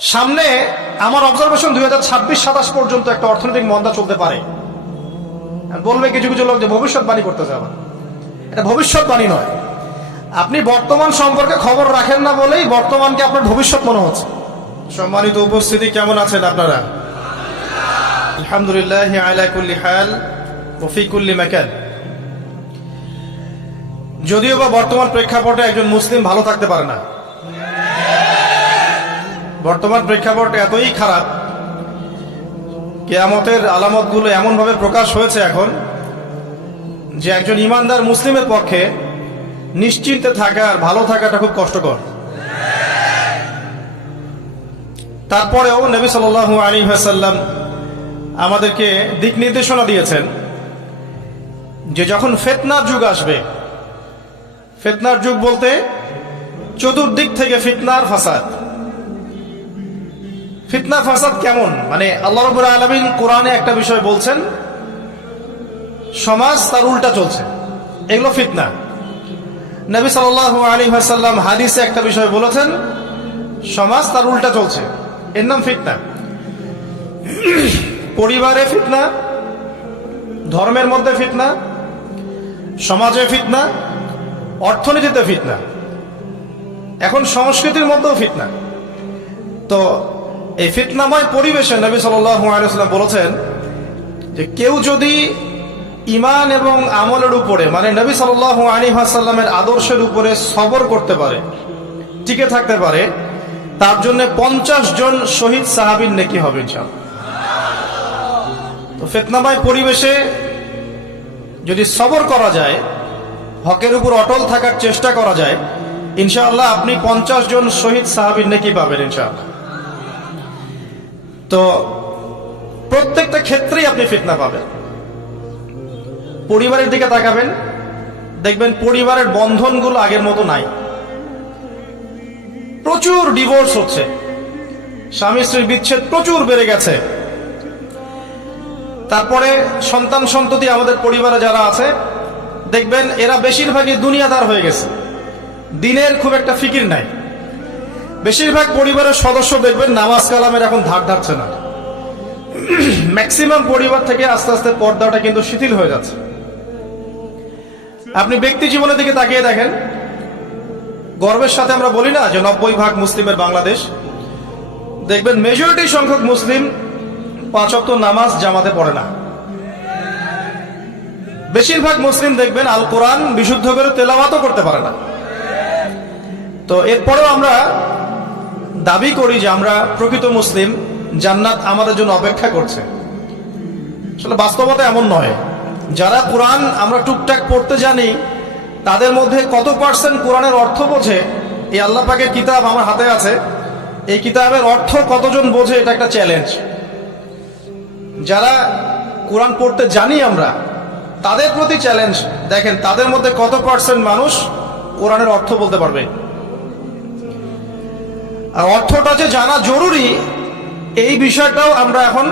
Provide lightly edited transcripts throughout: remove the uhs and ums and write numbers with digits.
সামনে আমার অবজারভেশন 2026-27 পর্যন্ত একটা অর্থনৈতিক মন্দা চলতে পারে। বলবে কিছু কিছু লোক যে ভবিষ্যৎবাণী করতেছে, আবার এটা ভবিষ্যৎবাণী নয়। আপনি বর্তমান সম্পর্কে খবর রাখেন না বলেই বর্তমানকে আপনার ভবিষ্যৎ মনে হচ্ছে। সম্মানিত উপস্থিতি, কেমন আছেন আপনারা? আলহামদুলিল্লাহ আলা কুল্লি হাল ওয়া ফি কুল্লি মাকান। যদিও বা বর্তমান প্রেক্ষাপটে একজন মুসলিম ভালো থাকতে পারে না। বর্তমান প্রেক্ষাপট এতই খারাপ, কিয়ামতের আলামতগুলো এমন ভাবে প্রকাশ হয়েছে এখন যে একজন ইমানদার মুসলিমের পক্ষে নিশ্চিন্তে থাকা আর ভালো থাকাটা খুব কষ্টকর। তারপরেও নবী সাল্লাল্লাহু আলাইহি ওয়াসাল্লাম আমাদেরকে দিক নির্দেশনা দিয়েছেন যে যখন ফিতনার যুগ আসবে, ফিতনার যুগ বলতে চতুর্দিক থেকে ফিতনার ফাসাদ। ফিতনা ফাসাদ কেমন? মানে আল্লাহ রাব্বুল আলামিন কোরআনে একটা বিষয় বলছেন, সমাজ তার উল্টা চলছে, এগুলো ফিতনা। নবী সাল্লাল্লাহু আলাইহি ওয়াসাল্লাম হাদিসে একটা বিষয় বলেছেন, সমাজ তার উল্টা চলছে, এর নাম ফিতনা। পরিবারে ফিতনা, ধর্মের মধ্যে ফিতনা, সমাজে ফিতনা, অর্থনীতিতে ফিতনা, এখন সংস্কৃতির মধ্যেও ফিতনা। তো এই ফিতনাময় পরিবেশে নবী সাল্লাল্লাহু আলাইহি ওয়াসাল্লাম বলেছেন যে কেউ যদি ঈমান এবং আমলের উপরে, মানে নবী সাল্লাল্লাহু আলাইহি ওয়াসাল্লামের আদর্শের উপরে সবর করতে পারে, টিকে থাকতে পারে, তার জন্য 50 জন শহীদ সাহাবীর নেকি হবে ইনশাআল্লাহ। তো ফিতনাময় পরিবেশে যদি সবর করা যায়, হকের উপর অটল থাকার চেষ্টা করা যায়, ইনশাআল্লাহ আপনি 50 জন শহীদ সাহাবীর নেকি পাবেন ইনশাআল্লাহ। তো প্রত্যেকটা ক্ষেত্রেই আপনি ফিতনা পাবেন। পরিবারের দিকে তাকাবেন, দেখবেন পরিবারের বন্ধনগুলো আগের মতো নাই। প্রচুর ডিভোর্স হচ্ছে, স্বামী স্ত্রীর বিচ্ছেদ প্রচুর বেড়ে গেছে। তারপরে সন্তান সন্ততি আমাদের পরিবারে যারা আছে, দেখবেন এরা বেশিরভাগই দুনিয়াদার হয়ে গেছে, দিনের খুব একটা ফিকির নাই। বেশিরভাগ পরিবারের সদস্য দেখবেন নামাজ কালামের এখন ধার ধারছে না। ম্যাক্সিমাম পরিবার থেকে আস্তে আস্তে পর্দাটা কিন্তু শিথিল হয়ে যাচ্ছে। আপনি ব্যক্তি জীবনের দিকে তাকিয়ে দেখেন, গর্বের সাথে আমরা বলি না যে 90% মুসলিমের বাংলাদেশ, দেখবেন মেজরিটি সংখ্যক মুসলিম 5 ওয়াক্ত নামাজ জামাতে পড়ে না। বেশিরভাগ মুসলিম দেখবেন আল কোরআন বিশুদ্ধ করে তেলাওয়াতও করতে পারে না। তো এরপরেও আমরা দাবি করি যে আমরা প্রকৃত মুসলিম, জান্নাত আমাদের জন্য অপেক্ষা করছে। আসলে বাস্তবতা এমন নয়। যারা কোরআন আমরা টুকটাক পড়তে জানি, তাদের মধ্যে কত পার্সেন্ট কোরআনের অর্থ বোঝে? এই আল্লাহ পাকের কিতাব আমার হাতে আছে, এই কিতাবের অর্থ কতজন বোঝে? এটা একটা চ্যালেঞ্জ। যারা কোরআন পড়তে জানি আমরা, তাদের প্রতি চ্যালেঞ্জ, দেখেন তাদের মধ্যে কত পার্সেন্ট মানুষ কোরআনের অর্থ বলতে পারবে। আর অর্থটা যে জানা জরুরি, এই বিষয়টাও আমরা এখন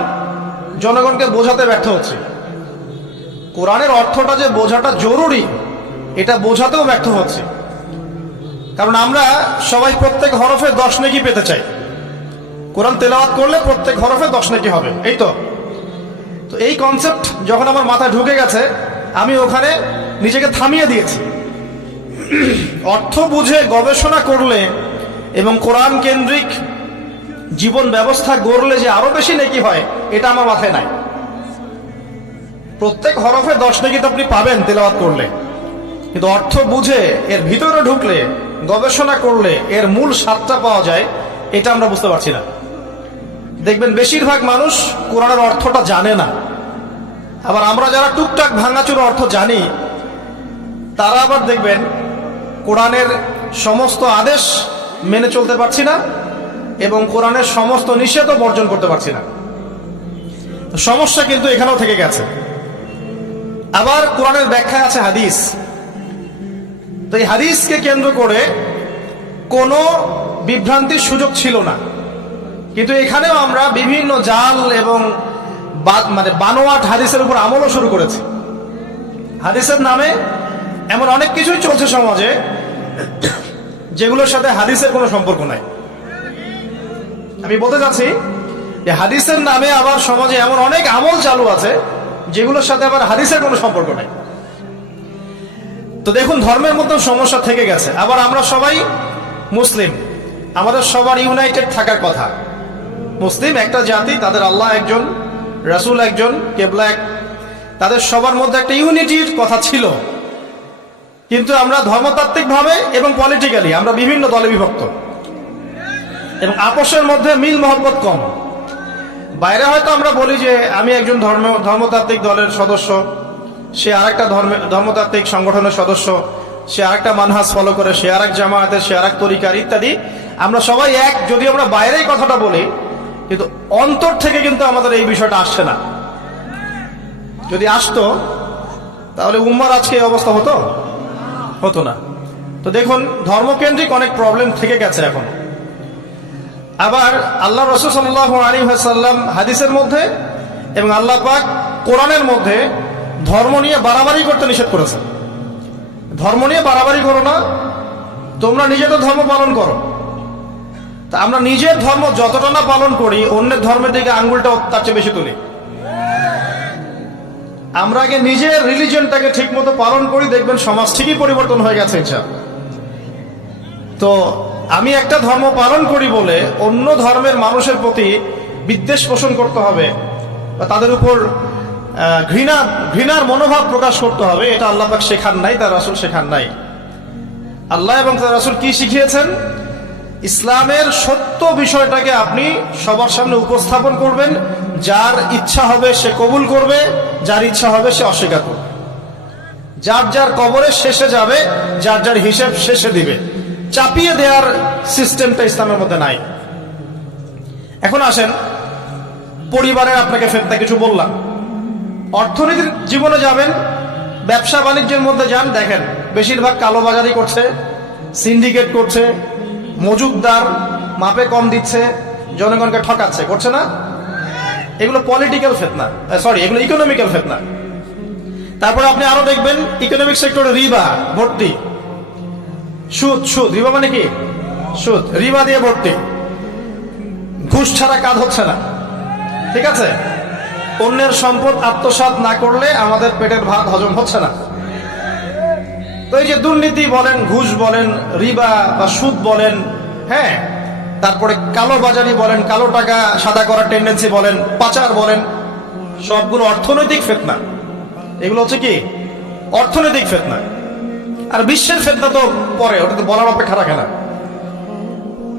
জনগণকে বোঝাতে ব্যর্থ হচ্ছি। কোরআনের অর্থটা যে বোঝাটা জরুরি, এটা বোঝাতেও ব্যর্থ হচ্ছে। কারণ আমরা সবাই প্রত্যেক হরফে 10 নেকি পেতে চাই। কোরআন তেলাওয়াত করলে প্রত্যেক হরফে 10 নেকি হবে, এই তো। তো এই কনসেপ্ট যখন আমার মাথায় ঢুকে গেছে, আমি ওখানে নিজেকে থামিয়ে দিয়েছি। অর্থ বুঝে গবেষণা করলে এবং কোরআন কেন্দ্রিক জীবন ব্যবস্থা গড়লে যে আরো বেশি নেকি হয়, এটা আমার মাথায় নাই। প্রত্যেক হরফে 10 নেকি তো আপনি পাবেন তেলাওয়াত করলে, কিন্তু অর্থ বুঝে এর ভিতরে ঢুকলে, গবেষণা করলে এর মূল স্বাদটা পাওয়া যায়, এটা আমরা বুঝতে পারছি না। দেখবেন বেশিরভাগ মানুষ কোরআনের অর্থটা জানে না। আবার আমরা যারা টুকটাক ভাঙাচুর অর্থ জানি, তারা আবার দেখবেন কোরআনের সমস্ত আদেশ মেনে চলতে পারছি না এবং কোরআনের সমস্ত নিষেধও বর্জন করতে পারছি না। তো সমস্যা কিন্তু এখানেও থেকে গেছে। আবার কোরআনের ব্যাখ্যা আছে হাদিস। তো এই হাদিসকে কেন্দ্র করে কোনো বিভ্রান্তির সুযোগ ছিল না, কিন্তু এখানেও আমরা বিভিন্ন জাল এবং মানে বানোয়াট হাদিসের উপর আমলও শুরু করেছি। হাদিসের নামে এমন অনেক কিছুই চলছে সমাজে যেগুলোর সাথে হাদিসের কোনো সম্পর্ক নাই। আমি বলতে চাচ্ছি যে হাদিসের নামে আবার সমাজে এমন অনেক আমল চালু আছে যেগুলোর সাথে আবার হাদিসের কোনো সম্পর্ক নেই। তো দেখুন, ধর্মের মধ্যে সমস্যা থেকে গেছে। আবার আমরা সবাই মুসলিম, আমাদের সবার ইউনাইটেড থাকার কথা। মুসলিম একটা জাতি, তাদের আল্লাহ একজন, রাসূল একজন, কেবলা এক, তাদের সবার মধ্যে একটা ইউনিটির কথা ছিল। কিন্তু আমরা ধর্মতাত্ত্বিক ভাবে এবং পলিটিক্যালি আমরা বিভিন্ন দলে বিভক্ত এবং আপসের মধ্যে মিল মহব্বত কম। বাইরে হয়তো আমরা বলি যে আমি একজন ধর্মতাত্ত্বিক দলের সদস্য, সে আরেকটা ধর্মতাত্ত্বিক সংগঠনের সদস্য, সে আরেকটা মানহাজ ফলো করে, সে আরেক জামায়াতের, সে আরেক তরিকার ইত্যাদি। আমরা সবাই এক, যদি আমরা বাইরেই কথাটা বলি, কিন্তু অন্তর থেকে কিন্তু আমাদের এই বিষয়টা আসছে না। যদি আসতো তাহলে উম্মার আজকে এই অবস্থা হতো না। তো দেখুন, ধর্মকেন্দ্রিক অনেক প্রবলেম থেকে গেছে এখন। আবার আল্লাহ রাসূল সাল্লাল্লাহু আলাইহি ওয়াসাল্লাম হাদিসের মধ্যে এবং আল্লাহ পাক কোরআনের মধ্যে ধর্ম নিয়ে বাড়াবাড়ি করতে নিষেধ করেছেন। ধর্ম নিয়ে বাড়াবাড়ি করো না, তোমরা নিজেদের ধর্ম পালন করো। তা আমরা নিজের ধর্ম যতটা না পালন করি, অন্যের ধর্মের দিকে আঙ্গুলটা তার চেয়ে বেশি তুলি। আমরা আগে নিজের রিলিজিয়নটাকে ঠিক মতো পালন করি, দেখবেন সমাজ ঠিকই পরিবর্তন হয়ে গেছে ইনশাআল্লাহ। তো আমি একটা ধর্ম পালন করি বলে অন্য ধর্মের মানুষের প্রতি বিদ্বেষ পোষণ করতে হবে বা তাদের উপর ঘৃণার মনোভাব প্রকাশ করতে হবে, এটা আল্লাহ পাক শেখান নাই, তার রাসূল শেখান নাই। আল্লাহ এবং তার রাসূল কি শিখিয়েছেন? ইসলামের সত্য বিষয়টাকে আপনি সবার সামনে উপস্থাপন করবেন। যার ইচ্ছা হবে সে কবুল করবে, যার ইচ্ছা হবে সে অস্বীকার করবে। যার যার কবরের শেষে যাবে, যার যার হিসেব শেষে দিবে। চাপিয়ে দেওয়ার সিস্টেমটা ইসলামের মধ্যে নাই। এখন আসেন, পরিবারের আপনাকে ফেতনা কিছু বললাম। অর্থনীতির জীবনে যাবেন, ব্যবসা বাণিজ্যের মধ্যে যান, দেখেন বেশিরভাগ কালোবাজারি করছে, সিন্ডিকেট করছে, মজুদদার মাপে কম দিচ্ছে, জনগণকে ঠকাচ্ছে, করছে না? এগুলো পলিটিক্যাল ফিতনা, এগুলো ইকোনমিক্যাল ফিতনা। তারপরে আপনি আরো দেখবেন ইকোনমিক সেক্টরে রিবা ভর্তি, সুদ। রিবা মানে কি? সুদ, রিবা দিয়ে ভর্তি। ঘুষ ছাড়া কাজ হচ্ছে না, ঠিক আছে? অন্যের সম্পদ আত্মসাৎ না করলে আমাদের পেটের ভাত হজম হচ্ছে না। তো এই যে দুর্নীতি বলেন, ঘুষ বলেন, রিবা বা সুদ বলেন, হ্যাঁ, তারপরে কালো বাজারি বলেন, কালো টাকা সাদা করার টেন্ডেন্সি বলেন, পাচার বলেন, সবগুলো অর্থনৈতিক ফিতনা। এগুলো হচ্ছে কি? অর্থনৈতিক ফিতনা। আর বিশ্বের ফিতনা তো পরে, ওটা তো বলার অপেক্ষা রাখে না।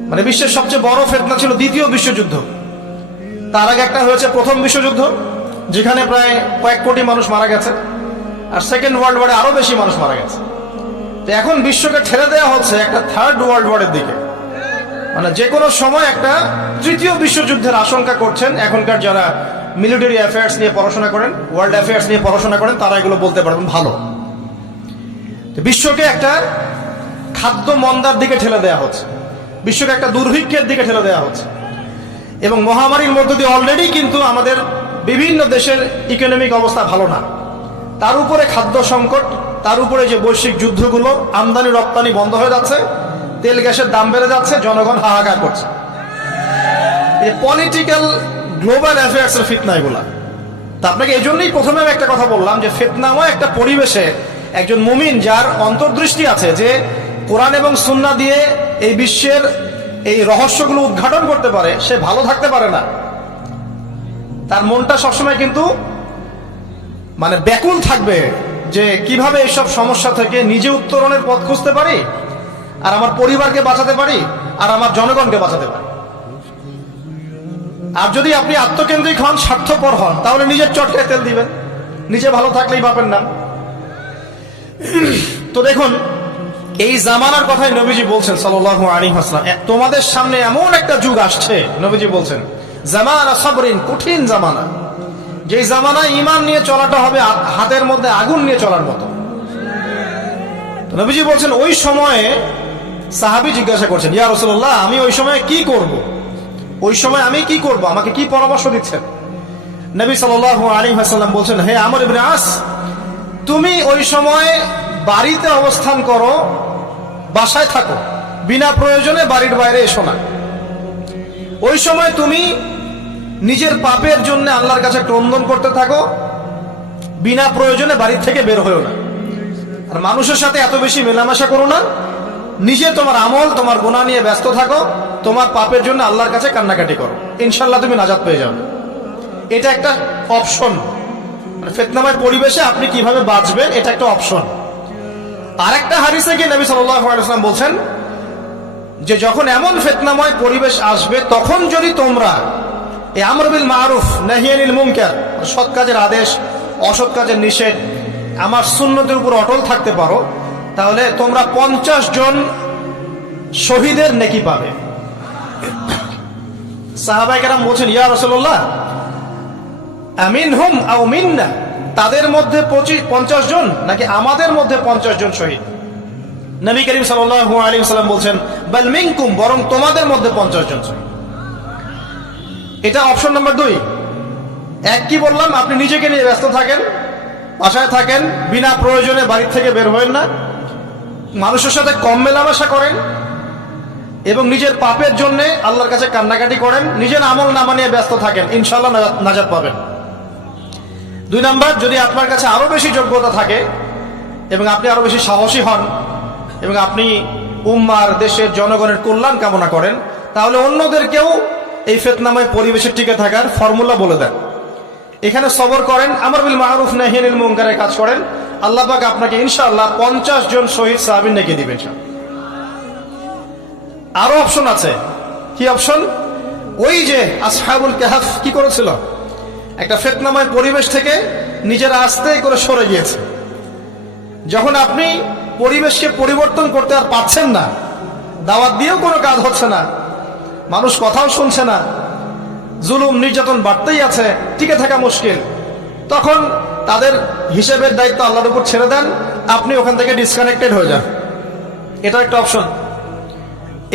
মানে বিশ্বের সবচেয়ে বড় ফিতনা ছিল দ্বিতীয় বিশ্বযুদ্ধ। তার আগে একটা হয়েছে প্রথম বিশ্বযুদ্ধ, যেখানে প্রায় কয়েক কোটি মানুষ মারা গেছে, আর সেকেন্ড ওয়ার্ল্ড ওয়ারে আরো বেশি মানুষ মারা গেছে। তো এখন বিশ্বকে ঠেলে দেওয়া হচ্ছে একটা থার্ড ওয়ার্ল্ড ওয়ারের দিকে। মানে যে কোনো সময় একটা তৃতীয় বিশ্বযুদ্ধের আশঙ্কা করছেন এখনকার যারা মিলিটারি অ্যাফেয়ার্স নিয়ে পড়াশোনা করেন, ওয়ার্ল্ড অ্যাফেয়ার্স নিয়ে পড়াশোনা করেন, তারা এগুলো বলতে পারবেন ভালো। বিশ্বকে একটা খাদ্য মন্দার দিকে ঠেলে দেওয়া হচ্ছে, বিশ্বকে একটা দুর্ভিক্ষের দিকে ঠেলে দেওয়া হচ্ছে। এবং মহামারীর মধ্য দিয়ে অলরেডি কিন্তু আমাদের বিভিন্ন দেশের ইকোনমিক অবস্থা ভালো না, তার উপরে খাদ্য সংকট, তার উপরে যে বৈশ্বিক যুদ্ধগুলো, আমদানি রপ্তানি বন্ধ হয়ে যাচ্ছে, তেল গ্যাসের দাম বেড়ে যাচ্ছে, জনগণ হাহাকার করছে। এই পলিটিক্যাল গ্লোবাল অ্যাফেয়ার্স এর ফিতনা এগুলা। তা আপনাকে এই জন্যই প্রথমে আমি একটা কথা বললাম যে ফিতনাময় একটা পরিবেশে একজন মুমিন যার অন্তর্দৃষ্টি আছে, যে কোরআন এবং সুন্নাহ দিয়ে এই বিশ্বের এই রহস্যগুলো উদ্ঘাটন করতে পারে, সে ভালো থাকতে পারে না। তার মনটা সবসময় কিন্তু মানে ব্যাকুল থাকবে যে কিভাবে এইসব সমস্যা থেকে নিজে উত্তরণের পথ খুঁজতে পারি, আর আমার পরিবারকে বাঁচাতে পারি, আর আমার জনগণকে বাঁচাতে পারি। আর যদি আপনি আত্মকেন্দ্রিক হন, স্বার্থপর হন, তাহলে নিজের চটকায় তেল দিবেন, নিজে ভালো থাকলেই বাপের নাম। তো দেখুন, এই জামানার কথাই নবীজি বলছেন সাল্লাল্লাহু আলাইহি ওয়াসাল্লাম, তোমাদের সামনে এমন একটা যুগ আসছে, নবীজি বলছেন জামানা সাবরিন, কঠিন জামানা, যে জামানায় ঈমান নিয়ে চলাটা হবে হাতের মধ্যে আগুন নিয়ে চলার মতো। নবীজি বলছেন ওই সময়ে সাহাবী জিজ্ঞাসা করছেন, ইয়া রাসূলুল্লাহ, আমি ওই সময় কি করব? ওই সময় আমি কি করব? আমাকে কি পরামর্শ দিচ্ছেন? নবী সাল্লাল্লাহু আলাইহি ওয়াসাল্লাম বলছেন, হে আমর ইবনে আস, তুমি ওই সময় বাড়িতে অবস্থান করো, বাসায় থাকো, বিনা প্রয়োজনে বাড়ির বাইরে এসো না। ওই সময় তুমি নিজের পাপের জন্য আল্লাহর কাছে ক্রন্দন করতে থাকো, বিনা প্রয়োজনে বাড়ির থেকে বের হয়েও না। আর মানুষের সাথে এত বেশি মেলামেশা করো না, নিজে তোমার আমল তোমার গুনাহ নিয়ে ব্যস্ত থাকো, তোমার পাপের জন্য আল্লাহর কাছে কান্নাকাটি করো, ইনশাল্লাহ তুমি নাজাত পেয়ে যাবে। এটা একটা অপশন, ফিতনাময় পরিবেশে আপনি কিভাবে বাঁচবেন এটা একটা অপশন। আর একটা হাদিসে গিয়ে নবী সাল্লাল্লাহু আলাইহি ওয়াসাল্লাম বলছেন যে যখন এমন ফিতনাময় পরিবেশ আসবে তখন যদি তোমরা এই আমর বিল মারুফ নাহি আনিল মুনকার, সৎ কাজের আদেশ অসৎ কাজের নিষেধ, আমার সুন্নতের উপর অটল থাকতে পারো, তাহলে তোমরা 50 জন শহীদের নেকি পাবে। সাহাবায়ে কেরাম বলছেন, ইয়া রাসূলুল্লাহ আমিনহুম আও মিন্না, তাদের মধ্যে 50 জন নাকি আমাদের মধ্যে 50 জন শহীদ? নবী করিম সাল্লাল্লাহু আলাইহি ওয়াসাল্লাম বলছেন, বাল মিনকুম, বরং তোমাদের মধ্যে 50 জন শহীদ। এটা অপশন নাম্বার 2। এক কি বললাম, আপনি নিজেকে নিয়ে ব্যস্ত থাকেন, বাসায় থাকেন, বিনা প্রয়োজনে বাড়ি থেকে বের হবেন না, মানুষের সাথে কম মেলামেশা করেন এবং নিজের পাপের জন্য আল্লাহর কাছে কান্নাকাটি করেন, নিজের আমল নামা নিয়ে ব্যস্ত থাকেন, ইনশাআল্লাহ নাজাত পাবেন। 2 নাম্বার, যদি আপনার কাছে আরো বেশি যোগ্যতা থাকে এবং আপনি আরো বেশি সাহসী হন এবং আপনি উম্মার দেশের জনগণের কল্যাণ কামনা করেন, তাহলে অন্যদেরকেও এই ফিতনাময় পরিবেশে টিকে থাকার ফর্মুলা বলে দেন। এখানে সবর করেন, আমর বিল মারুফ নাহি আনিল মুনকারের কাজ করেন, আল্লাহ পাক আপনাকে ইনশাআল্লাহ 50 জন শহীদ সাহাবী নেকি দিবেন। আরো অপশন আছে। কি অপশন? ওই যে আসহাবুল কাহফ কি করেছিল, একটা ফিতনাময় পরিবেশ থেকে নিজেরা আস্তে করে সরে গিয়েছে। যখন আপনি পরিবেশকে পরিবর্তন করতে আর পারছেন না, দাওয়াত দিয়েও কোনো কাজ হচ্ছে না, মানুষ কথাও শুনছে না, জুলুম নির্যাতন বাড়তেই আছে, টিকে থাকা মুশকিল, তখন তাদের হিসেবের দায়িত্ব আল্লাহর উপর ছেড়ে দেন, আপনি ওখান থেকে ডিসকানেক্টেড হয়ে যান। এটা একটা অপশন।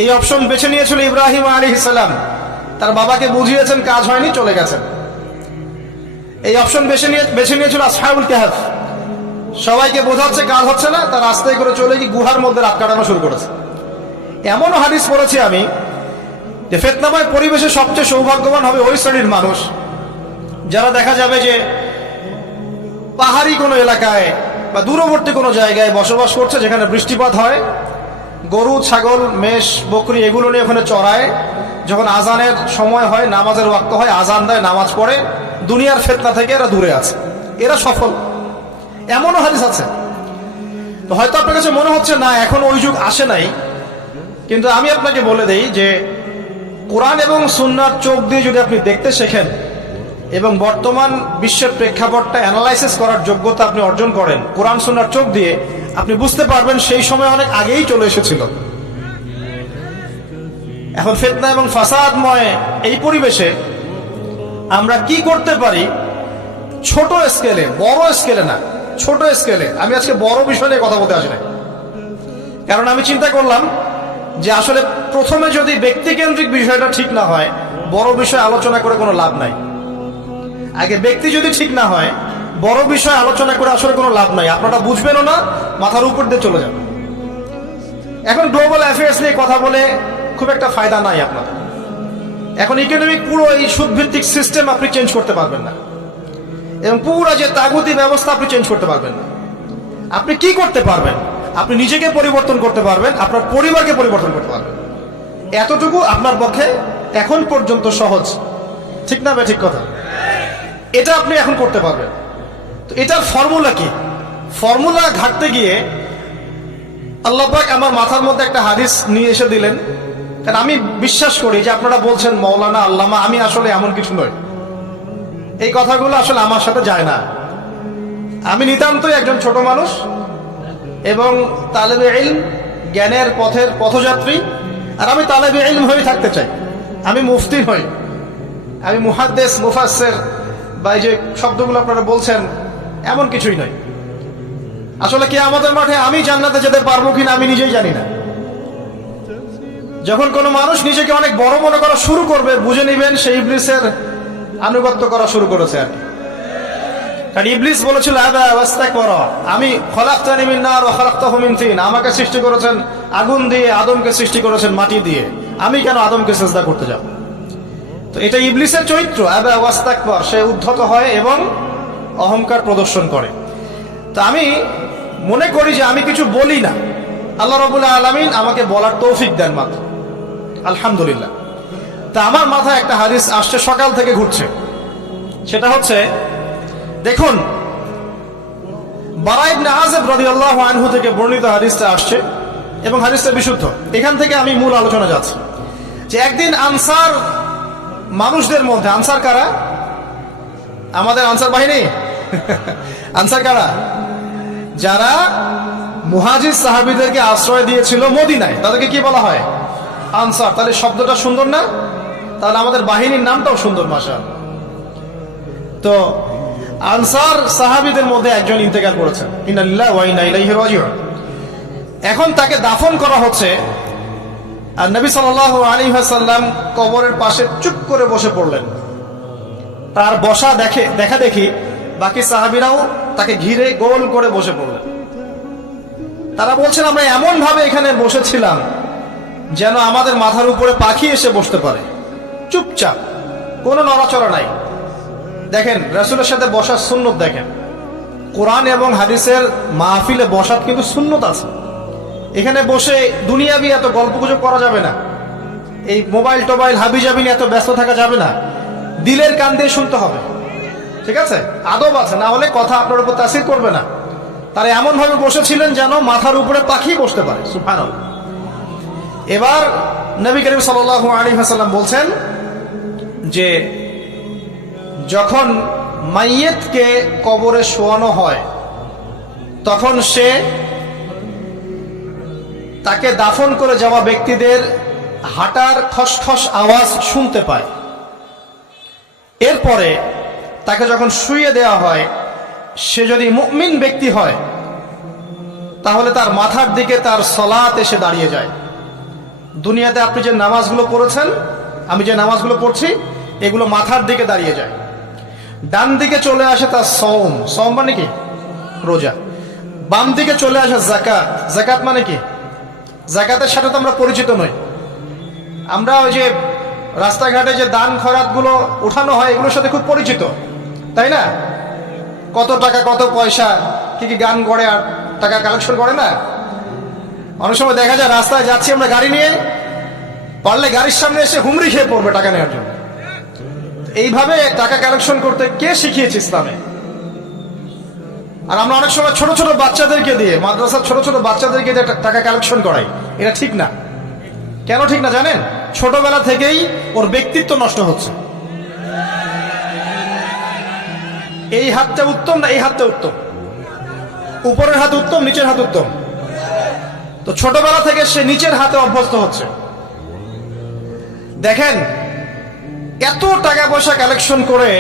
এই অপশন বেছে নিয়েছিল ইব্রাহিম আলাইহিস সালাম, তার বাবাকে বুঝিয়েছেন, কাজ হয়নি, চলে গেছেন। এই অপশন বেছে নিয়েছিল আসহাবুল কাহফ, সবাইকে বোঝাচ্ছে কাজ হচ্ছে না, তার রাস্তায় করে চলে গিয়ে গুহার মধ্যে রাত কাটানো শুরু করেছে। এমনও হাদিস পড়েছি আমি যে ফিতনাময় পরিবেশে সবচেয়ে সৌভাগ্যবান হবে ওই শ্রেণীর মানুষ যারা দেখা যাবে যে পাহাড়ি কোনো এলাকায় বা দূরবর্তী কোনো জায়গায় বসবাস করছে, যেখানে বৃষ্টিপাত হয়, গরু ছাগল মেষ বকরি এগুলো নিয়ে ওখানে চড়ায়, যখন আজানের সময় হয়, নামাজের ওয়াক্ত হয়, আজান দেয়, নামাজ পড়ে, দুনিয়ার ফিতনা থেকে এরা দূরে আছে, এরা সফল। এমনও হাদিস আছে। তো হয়তো আপনার কাছে মনে হচ্ছে না এখন ওই যুগ আসে নাই, কিন্তু আমি আপনাকে বলে দেই যে কোরআন এবং সুন্নাহর চোখ দিয়ে যদি আপনি দেখতে শেখেন এবং বর্তমান বিশ্বের প্রেক্ষাপটটা অ্যানালাইসিস করার যোগ্যতা আপনি অর্জন করেন কোরআন সুন্নাহর চোখ দিয়ে, আপনি বুঝতে পারবেন সেই সময় অনেক আগেই চলে এসেছিল। এখন ফিতনা এবং ফাসাদময় এই পরিবেশে আমরা কি করতে পারি, ছোট স্কেলে, বড় স্কেলে না, ছোট স্কেলে। আমি আজকে বড় বিষয় নিয়ে কথা বলতে আসি না, কারণ আমি চিন্তা করলাম যে আসলে প্রথমে যদি ব্যক্তিকেন্দ্রিক বিষয়টা ঠিক না হয়, বড় বিষয় আলোচনা করে কোনো লাভ নাই। আগে ব্যক্তি যদি ঠিক না হয়, বড় বিষয় আলোচনা করে আসলে কোনো লাভ নাই, আপনারা বুঝবেনও না, মাথার উপর দিয়ে চলে যাবে। এখন গ্লোবাল অ্যাফেয়ার্স নিয়ে কথা বলে খুব একটা ফায়দা নাই আপনাদের। এখন ইকোনমিক পুরো এই সুদভিত্তিক সিস্টেম আপনি চেঞ্জ করতে পারবেন না, এবং পুরো যে তাগুতি ব্যবস্থা আপনি চেঞ্জ করতে পারবেন না। আপনি কি করতে পারবেন? আপনি নিজেকে পরিবর্তন করতে পারবেন, আপনার পরিবারকে পরিবর্তন করতে পারবেন। এতটুকু আপনার পক্ষে এখন পর্যন্ত সহজ, ঠিক না? ঠিক কথা। এটা আপনি এখন করতে পারবেন। তো এটার ফর্মুলা কি? ফর্মুলা ঘাটতে গিয়ে আল্লাহ পাক আমার মাথার মধ্যে একটা হাদিস নিয়ে এসে দিলেন। কারণ আমি বিশ্বাস করি যে আপনারা বলছেন মাওলানা আল্লামা, আমি আসলে এমন কিছু নই, এই কথাগুলো আসলে আমার সাথে যায় না। আমি নিতান্তই একজন ছোট মানুষ এবং তালেবে ইলম, জ্ঞানের পথের পথযাত্রী। আর আমি তালেবে ইলম হয়ে থাকতে চাই, আমি মুফতি হই, আমি মুহাদ্দিস মুফাসসির বা এই যে শব্দগুলো আপনারা বলছেন, এমন কিছুই নয়। আসলে কি আমাদের মাঠে আমি জান্নাতে যেতে পারবো কিনা আমি নিজেই জানি না। যখন কোনো মানুষ নিজেকে অনেক বড় মনে করা শুরু করবে, বুঝে নিবেন সেই ইবলিসের আনুগত্য করা শুরু করেছে আর কি। কারণ ইবলিস বলেছিল আবা ওয়াস্তাকবারা, আমি খলাকতানি মিন নার ওয়া খলাকতাহু মিন তিন, আমাকে সৃষ্টি করেছেন আগুন দিয়ে, আদমকে সৃষ্টি করেছেন মাটি দিয়ে, আমি কেন আদমকে সিজদা করতে যাব? তো এটা ইবলিসের চরিত্র, আবা ওয়াস্তাকবার, সে উদ্ধত হয় এবং অহংকার প্রদর্শন করে। তো আমি মনে করি যে আমি কিছু বলি না, আল্লাহ রাব্বুল আলামিন আমাকে বলার তৌফিক দেন মাত্র, আলহামদুলিল্লাহ। তা আমার মাথায় একটা হাদিস আসছে, সকাল থেকে ঘুরছে। সেটা হচ্ছে, দেখুন, বারা ইবনে আযিব রাদিয়াল্লাহু আনহু থেকে বর্ণিত হাদিসটা আসছে এবং হাদিসটা বিশুদ্ধ। এখান থেকে আমি মূল আলোচনা যাচ্ছি যে একদিন আনসার মানুষদের মধ্যে, আনসার কারা? আমাদের আনসার বাহিনী। আনসার কারা? যারা মুহাজির সাহাবীদেরকে আশ্রয় দিয়েছিল মদিনায়, তাদেরকে কি বলা হয়? আনসার। তাহলে শব্দটা সুন্দর না? তাহলে আমাদের বাহিনীর নামটাও সুন্দর, মাশাআল্লাহ। তো আনসার সাহাবীদের মধ্যে একজন ইন্তেকাল করেছেন, ইন্না লিল্লাহি ওয়া ইন্না ইলাইহি রাজিউন। এখন তাকে দাফন করা হচ্ছে, আর নবী সাল্লাল্লাহু আলাইহি ওয়াসাল্লাম কবরের পাশে চুপ করে বসে পড়লেন। তার বসা দেখা দেখি বাকি সাহাবীরাও তাকে ঘিরে গোল করে বসে পড়লেন। তারা বলছেন, আমরা এমন ভাবে এখানে বসেছিলাম যেন আমাদের মাথার উপরে পাখি এসে বসতে পারে, চুপচাপ, কোনো নড়াচড়া নাই। দেখেন, রাসূলের সাথে বসার সুন্নত দেখেন। কোরআন এবং হাদিসের মাহফিলে বসার কিন্তু সুন্নত আছে। এখানে বসে দুনিয়াবি এত গল্পগুজব করা যাবে না, এই মোবাইল টোবাইল হাবিজাবি নিয়ে এত ব্যস্ত থাকা যাবে না, দিলের কান দিয়ে শুনতে হবে, ঠিক আছে? আদব আছে, না হলে কথা আপনার উপর তাসির করবে না। তারা এমন ভাবে বসেছিলেন যেন মাথার উপরে পাখি বসতে পারে, সুবহানাল্লাহ। এবার নবী করিম সাল্লাল্লাহু আলাইহি ওয়াসাল্লাম বলছেন যে যখন মাইয়েতকে কবরে শোয়ানো হয় তখন সে তাকে দাফন করে যাওয়া ব্যক্তিদের হাঁটার খসখস আওয়াজ শুনতে পায়। এরপরে তাকে যখন শুইয়ে দেওয়া হয়, সে যদি মুমিন ব্যক্তি হয় তাহলে তার মাথার দিকে তার সালাত এসে দাঁড়িয়ে যায়। দুনিয়াতে আপনি যে নামাজগুলো পড়েছেন, আমি যে নামাজগুলো পড়ছি, এগুলো মাথার দিকে দাঁড়িয়ে যায়। ডান দিকে চলে আসে তার সওম, সওম মানে কি? রোজা। বাম দিকে চলে আসে যাকাত, যাকাত মানে কি? যাকাতের সাথে তো আমরা পরিচিত নই। আমরা ওই যে রাস্তাঘাটে যে দান খয়রাতগুলো উঠানো হয়, এগুলোর সাথে খুব পরিচিত, তাই না? কত টাকা, কত পয়সা, কি কি গান করে আর টাকা কালেকশন করে না? অনেক সময় দেখা যায় রাস্তায় যাচ্ছি আমরা গাড়ি নিয়ে, পারলে গাড়ির সামনে এসে হুমড়ি খেয়ে পড়বে টাকা নেওয়ার জন্য। এইভাবে টাকা কালেকশন করতে কে শিখিয়েছে ইসলামে? আর আমরা অনেক সময় ছোট ছোট বাচ্চাদেরকে দিয়ে, মাদ্রাসার ছোট ছোট বাচ্চাদেরকে দিয়ে টাকা কালেকশন করাই। এটা ঠিক না। কেন ঠিক না জানেন? ছোটবেলা থেকেই ওর ব্যক্তিত্ব নষ্ট হচ্ছে। এই হাতটা উত্তম না এই হাতটা উত্তম? উপরের হাত উত্তম, নিচের হাত উত্তম? তো ছোটবেলা থেকে সে নিচের হাতে অভ্যস্ত হচ্ছে। দেখেন, এত টাকা পয়সা কালেকশন করে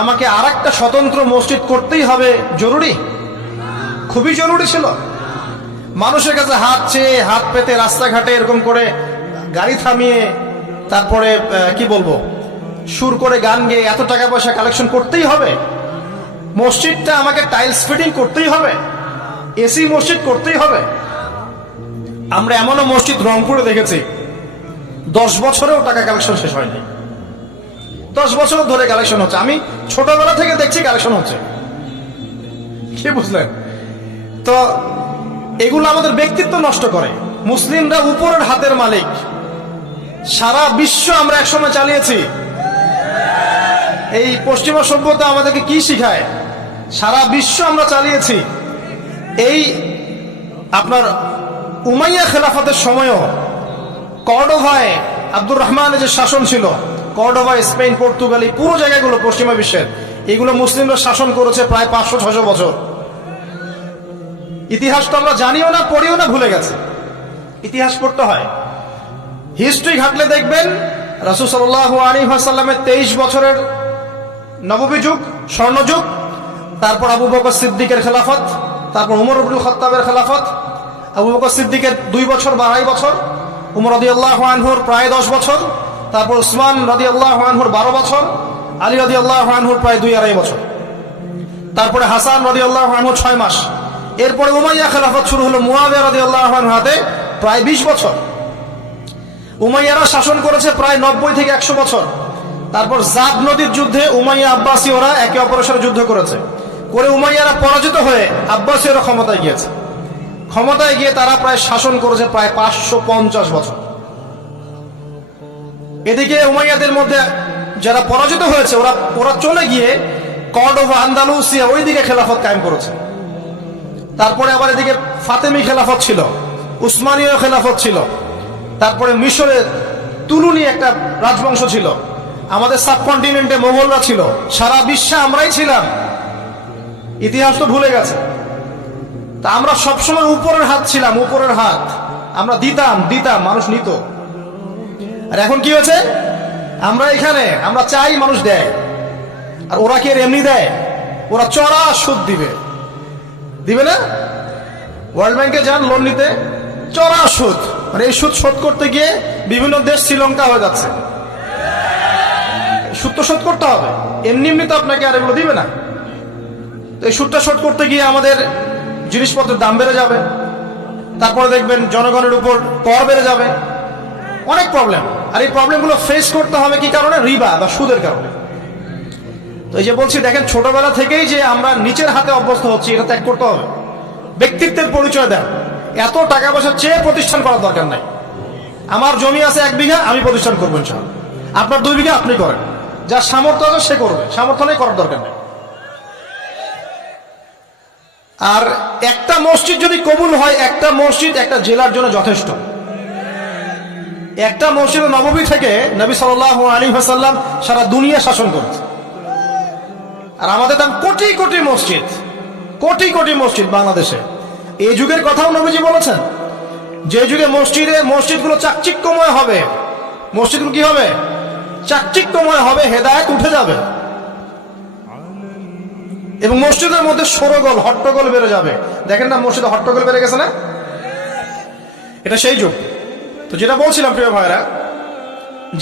আমাকে আরেকটা স্বতন্ত্র মসজিদ করতেই হবে জরুরি? খুবই জরুরি ছিল। মানুষের কাছে হাত চেয়ে, হাত পেতে রাস্তাঘাটে এরকম করে গাড়ি থামিয়ে, তারপরে কি বলবো, সুর করে গান গেয়ে এত টাকা পয়সা কালেকশন করতেই হবে? মসজিদটা আমাকে টাইলস ফিটিং করতেই হবে, এসি মসজিদ করতেই হবে? আমরা এমনও মসজিদ রংপুরে দেখেছি 10 বছরেও টাকা কালেকশন শেষ হয়নি। 10 বছর ধরে কালেকশন হচ্ছে। আমি ছোটবেলা থেকে দেখছি কালেকশন হচ্ছে। কি বুঝলেন? তো এগুলো আমাদের ব্যক্তিত্ব নষ্ট করে। মুসলিমরা উপরের হাতের মালিক। সারা বিশ্ব আমরা একসময় চালিয়েছি। এই পশ্চিমা সভ্যতা আমাদেরকে কি শিখায়? সারা বিশ্ব আমরা চালিয়েছি। এই আপনার উমাইয়া খেলাফতের সময়ও কর্ডোভায় আব্দুর রহমানের যে শাসন ছিল, কর্ডোভায়, স্পেন, পর্তুগাল, এই পুরো জায়গাগুলো পশ্চিমা বিশ্বের, এগুলো মুসলিমরা শাসন করেছে প্রায় 500-600 বছর। ইতিহাস তো আমরা জানিও না, পড়িও না, ভুলে গেছে। ইতিহাস পড়তে হয়। হিস্ট্রি ঘাটলে দেখবেন রাসূল সাল্লাল্লাহু আলাইহি ওয়াসাল্লামের 23 বছরের নববী যুগ, স্বর্ণযুগ, তারপর আবু বকর সিদ্দিকের খেলাফত, তারপর উমর ইবনুল খাত্তাবের খেলাফত। আবু বকর সিদ্দিকের 2 বছর বা 2.5 বছর, উমর রাদিয়াল্লাহু আনহুর প্রায় 10 বছর, তারপর উসমান রাদিয়াল্লাহু আনহুর 12 বছর, আলী রাদিয়াল্লাহু আনহুর প্রায় 2-2.5 বছর, তারপরে হাসান রাদিয়াল্লাহু আনহু 6 মাস। এরপরে উমাইয়া খেলাফত শুরু হলো মুয়াবিয়া রাদিয়াল্লাহু আনহু হাতে, প্রায় 20 বছর। উমাইয়ারা শাসন করেছে প্রায় 90 থেকে 100 বছর। তারপর জাব নদীর যুদ্ধে উমাইয়া আব্বাসী ওরা একে অপরের সাথে যুদ্ধ করেছে, করে উমাইয়ারা পরাজিত হয়ে আব্বাসীয়রা ক্ষমতায় গিয়েছে। ক্ষমতায় গিয়ে তারা প্রায় শাসন করেছে প্রায় 550 বছর। এদিকে উমাইয়াদের মধ্যে যারা পরাজিত হয়েছে ওরা চলে গিয়ে কর্ডোভা, আন্দালুসিয়া ওইদিকে খেলাফত কায়েম করেছে। তারপরে আবার এদিকে ফাতেমি খেলাফত ছিল, উসমানীয় খেলাফত ছিল, তারপরে মিশরের তুলুনি একটা রাজবংশ ছিল, আমাদের সাবকন্টিনেন্টে মোগলরা ছিল, সারা বিশ্বে আমরাই ছিলাম। ইতিহাস তো ভুলে গেছে। তা আমরা সবসময় উপরের হাত ছিলাম, উপরের হাত আমরা দিতাম, মানুষ নিত। আর এখন কি হয়েছে? আমরা এখানে আমরা চাই, মানুষ দেয়। আর ওরা কি এমনি দেয়? ওরা চড়া সুদ দিবে না? ওয়ার্ল্ড ব্যাংকে যান লোন নিতে, চড়া সুদ। মানে এই সুদ শোধ করতে গিয়ে বিভিন্ন দেশ শ্রীলঙ্কা হয়ে যাচ্ছে। সুদ তো শোধ করতে হবে, এমনি তো আপনাকে আর এগুলো দিবে না। তো এই সুদটা শোধ করতে গিয়ে আমাদের জিনিসপত্রের দাম বেড়ে যাবে, তারপরে দেখবেন জনগণের উপর কর বেড়ে যাবে, অনেক প্রবলেম। আর এই প্রবলেমগুলো ফেস করতে হবে কি কারণে? রিবা বা সুদের কারণে। তো এই যে বলছি, দেখেন ছোটবেলা থেকেই যে আমরা নিচের হাতে অভ্যস্ত হচ্ছি, এটা ত্যাগ করতে হবে। ব্যক্তিত্বের পরিচয় দেন। এত টাকা পয়সা চেয়ে প্রতিষ্ঠান করার দরকার নাই। আমার জমি আছে 1 বিঘা, আমি প্রতিষ্ঠান করবো ইনশাআল্লাহ। আপনার 2 বিঘা আপনি করেন, যার সামর্থ্য আছে সে করবে, সামর্থ্য নেই করার দরকার নেই। আর একটা মসজিদ যদি কবুল হয়, একটা মসজিদ একটা জেলার জন্য যথেষ্ট। একটা মসজিদ নববী থেকে নবী সাল্লাল্লাহু আলাইহি ওয়াসাল্লাম সারা দুনিয়া শাসন করেছে। আর আমাদের দাম কোটি কোটি মসজিদ, কোটি কোটি মসজিদ বাংলাদেশে। এই যুগের কথাও নবীজি বলেছেন, যে যুগে মসজিদগুলো চাকচিক্যময় হবে, মসজিদগুলো কি হবে? চাকচিক্যময় হবে, হেদায়েত উঠে যাবে, এবং মসজিদের মধ্যে শোরগোল হট্টগোল বেড়ে যাবে। দেখেন না মসজিদে হট্টগোল বেড়ে গেছে না? এটা সেই যুগ। তো যেটা বলছিলাম প্রিয় ভাইরা,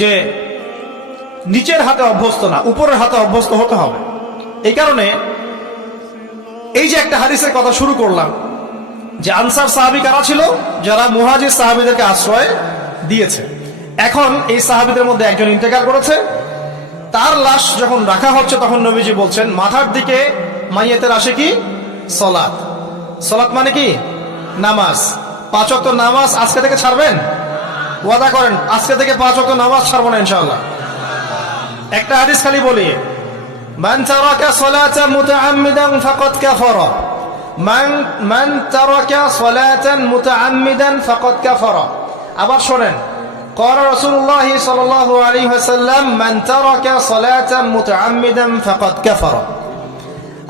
যে নিচের হাতে অভ্যস্ত না, উপরের হাতে অভ্যস্ত হতে হবে। এই কারণে এই যে একটা হাদিসের কথা শুরু করলাম, যে আনসার সাহাবী কারা ছিল? যারা মুহাজির সাহাবীদেরকে আশ্রয় দিয়েছে। এখন এই সাহাবীদের মধ্যে একজন ইন্তেকাল করেছে, তার লাশ যখন রাখা হচ্ছে তখন নবীজি বলছেন, মাথার দিকে মাইয়েতের আসে কি? সলাত। সলাত মানে কি? নামাজ। 5 ওয়াক্ত নামাজ আজকে থেকে ছাড়বেন? ওয়াদা করেন আজকে থেকে 5 ওয়াক্ত নামাজ ছাড়বো না ইনশাআল্লাহ। একটা হাদিস খালি বলি, মান তারাকা সালাতান মুতাআম্মিদান ফাকাদ কাফারা, মান তারাকা সালাতান মুতাআম্মিদান ফাকাদ কাফারা। আবার শুনেন, قال رسول الله صلى الله عليه وسلم من ترك صلاة متعمدا فقد كفر।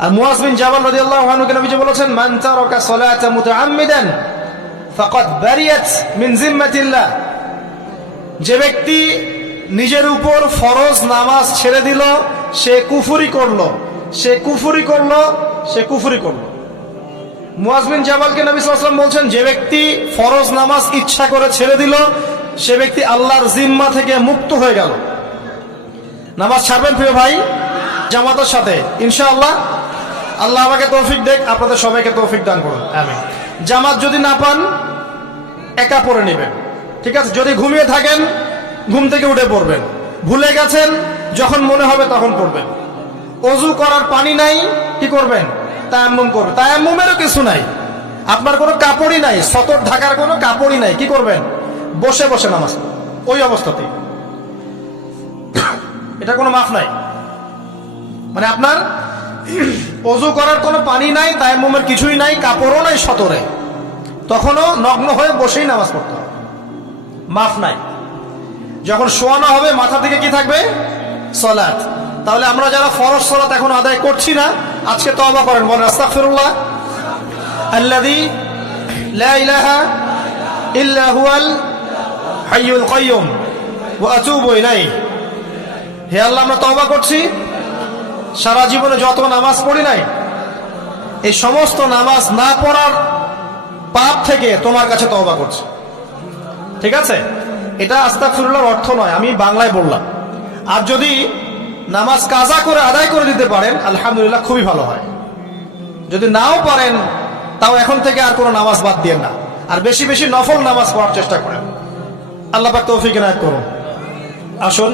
আর মুয়াজ বিন জাবাল রাদিয়াল্লাহু আনহু কে নবীজি বলেছেন, মান তারাকা সালাতা মুতাআম্মিদান ফাকাদ বারিয়াত মিন জিম্মাতিল্লাহ। যে ব্যক্তি নিজের উপর ফরজ নামাজ ছেড়ে দিল, সে কুফরি করলো, সে কুফরি করলো, সে কুফরি করলো। মুয়াজ বিন জাবালকে নবী সাল্লাল্লাহু আলাইহি ওয়াসাল্লাম বলছেন, যে ব্যক্তি ফরজ নামাজ ইচ্ছা করে ছেড়ে দিল, সে ব্যক্তি আল্লাহর জিম্মা থেকে মুক্ত হয়ে গেল। নামাজ ছাড়বেন প্রিয় ভাই, জামাতের সাথে ইনশাআল্লাহ। আল্লাহ আমাকে তৌফিক দেখ, আপনাদের সবাইকে তৌফিক দান করুন, আমিন। জামাত যদি না পান, একা পড়ে নেবেন, ঠিক আছে? যদি ঘুমিয়ে থাকেন, ঘুম থেকে উঠে পড়বেন। ভুলে গেছেন, যখন মনে হবে তখন পড়বেন। ওযু করার পানি নাই, কি করবেন? তায়াম্মুম করবেন। তায়াম্মুমেরও কিছু নাই, আপনার কোনো কাপড়ই নাই, সতর ঢাকার কোনো কাপড়ই নাই, কি করবেন? বসে বসে নামাজ, ওই অবস্থাতেই। এটা কোনো মাফ নাই। মানে আপনার ওযু করার কোনো পানি নাই, তায়াম্মুমের কিছুই নাই, কাপড়ও নাই সতরে, তখনও নগ্ন হয়ে বসেই নামাজ পড়তে হবে, মাফ নাই। যখন শোয়ানো হবে, মাথা থেকে কি থাকবে? সালাত। তাহলে আমরা যারা ফরজ সালাত এখন আদায় করছি না, আজকে তওবা করেন, বলেন আস্তাগফিরুল্লাহ আল্লাযী লা ইলাহা ইল্লা হুয়াল হাইয়ুল কাইয়ুম ওয়া আতুবু ইলাইহি। হে আল্লাহ, আমরা তওবা করছি, সারা জীবনে যত নামাজ পড়ি নাই, এই সমস্ত নামাজ না পড়ার পাপ থেকে তোমার কাছে তওবা করছি। ঠিক আছে? এটা আস্তাগফিরুল্লাহর অর্থ নয়, আমি বাংলায় বললাম। আর যদি নামাজ কাজা করে আদায় করে দিতে পারেন, আলহামদুলিল্লাহ, খুবই ভালো হয়। যদি নাও পারেন, তাও এখন থেকে আর কোনো নামাজ বাদ দিয়েন না, আর বেশি বেশি নফল নামাজ পড়ার চেষ্টা করেন। আল্লাহ পাক তৌফিক ইনায়াত করুন। আসুন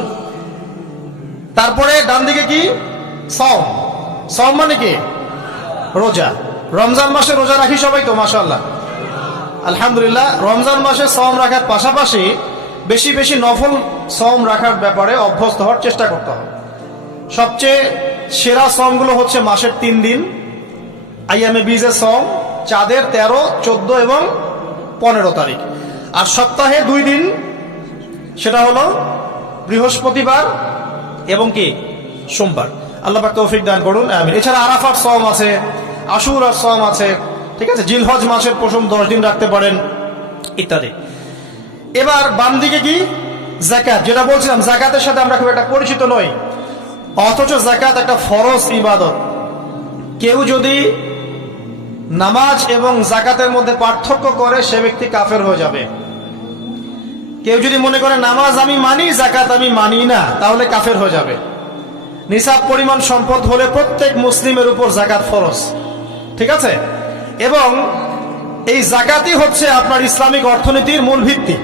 তারপরে ডান দিকে কি? সওম। সওম মানে কি? রোজা। রমজান মাসে রোজা রাখি সবাই তো, মাশাআল্লাহ, আলহামদুলিল্লাহ। রমজান মাসে সওম রাখার পাশাপাশি বেশি বেশি নফল সওম রাখার ব্যাপারে অভ্যস্ত হওয়ার চেষ্টা করতে হবে। সবচেয়ে সেরা সওমগুলো হচ্ছে মাসের 3 দিন, আইয়ামে বীজের সওম, চাঁদের 13, 14 এবং 15 তারিখ। আর সপ্তাহে 2 দিন, সেটা হলো বৃহস্পতিবার এবং কি? সোমবার। আল্লাহ পাক তৌফিক দান করুন, আমিন। এছাড়া আরাফার সওম আছে, আশুরার সওম আছে, ঠিক আছে, জিলহজ মাসের প্রথম 10 দিন রাখতে পারেন, ইত্যাদি। এবার বাম দিকে কি? যাকাত। যেটা বলছিলাম, যাকাতের সাথে আমরা খুব একটা পরিচিত নই, অথচ যাকাত একটা ফরজ ইবাদত। কেউ যদি নামাজ এবং যাকাতের মধ্যে পার্থক্য করে, সে ব্যক্তি কাফের হয়ে যাবে। কেউ যদি মনে করে নামাজ আমি মানি, যাকাত আমি মানি না, তাহলে কাফের হয়ে যাবে। নিসাব পরিমাণ সম্পদ হলে প্রত্যেক মুসলিমের উপর যাকাত ফরজ, ঠিক আছে? এবং এই যাকাতই হচ্ছে আপনার ইসলামিক অর্থনীতির মূল ভিত্তি।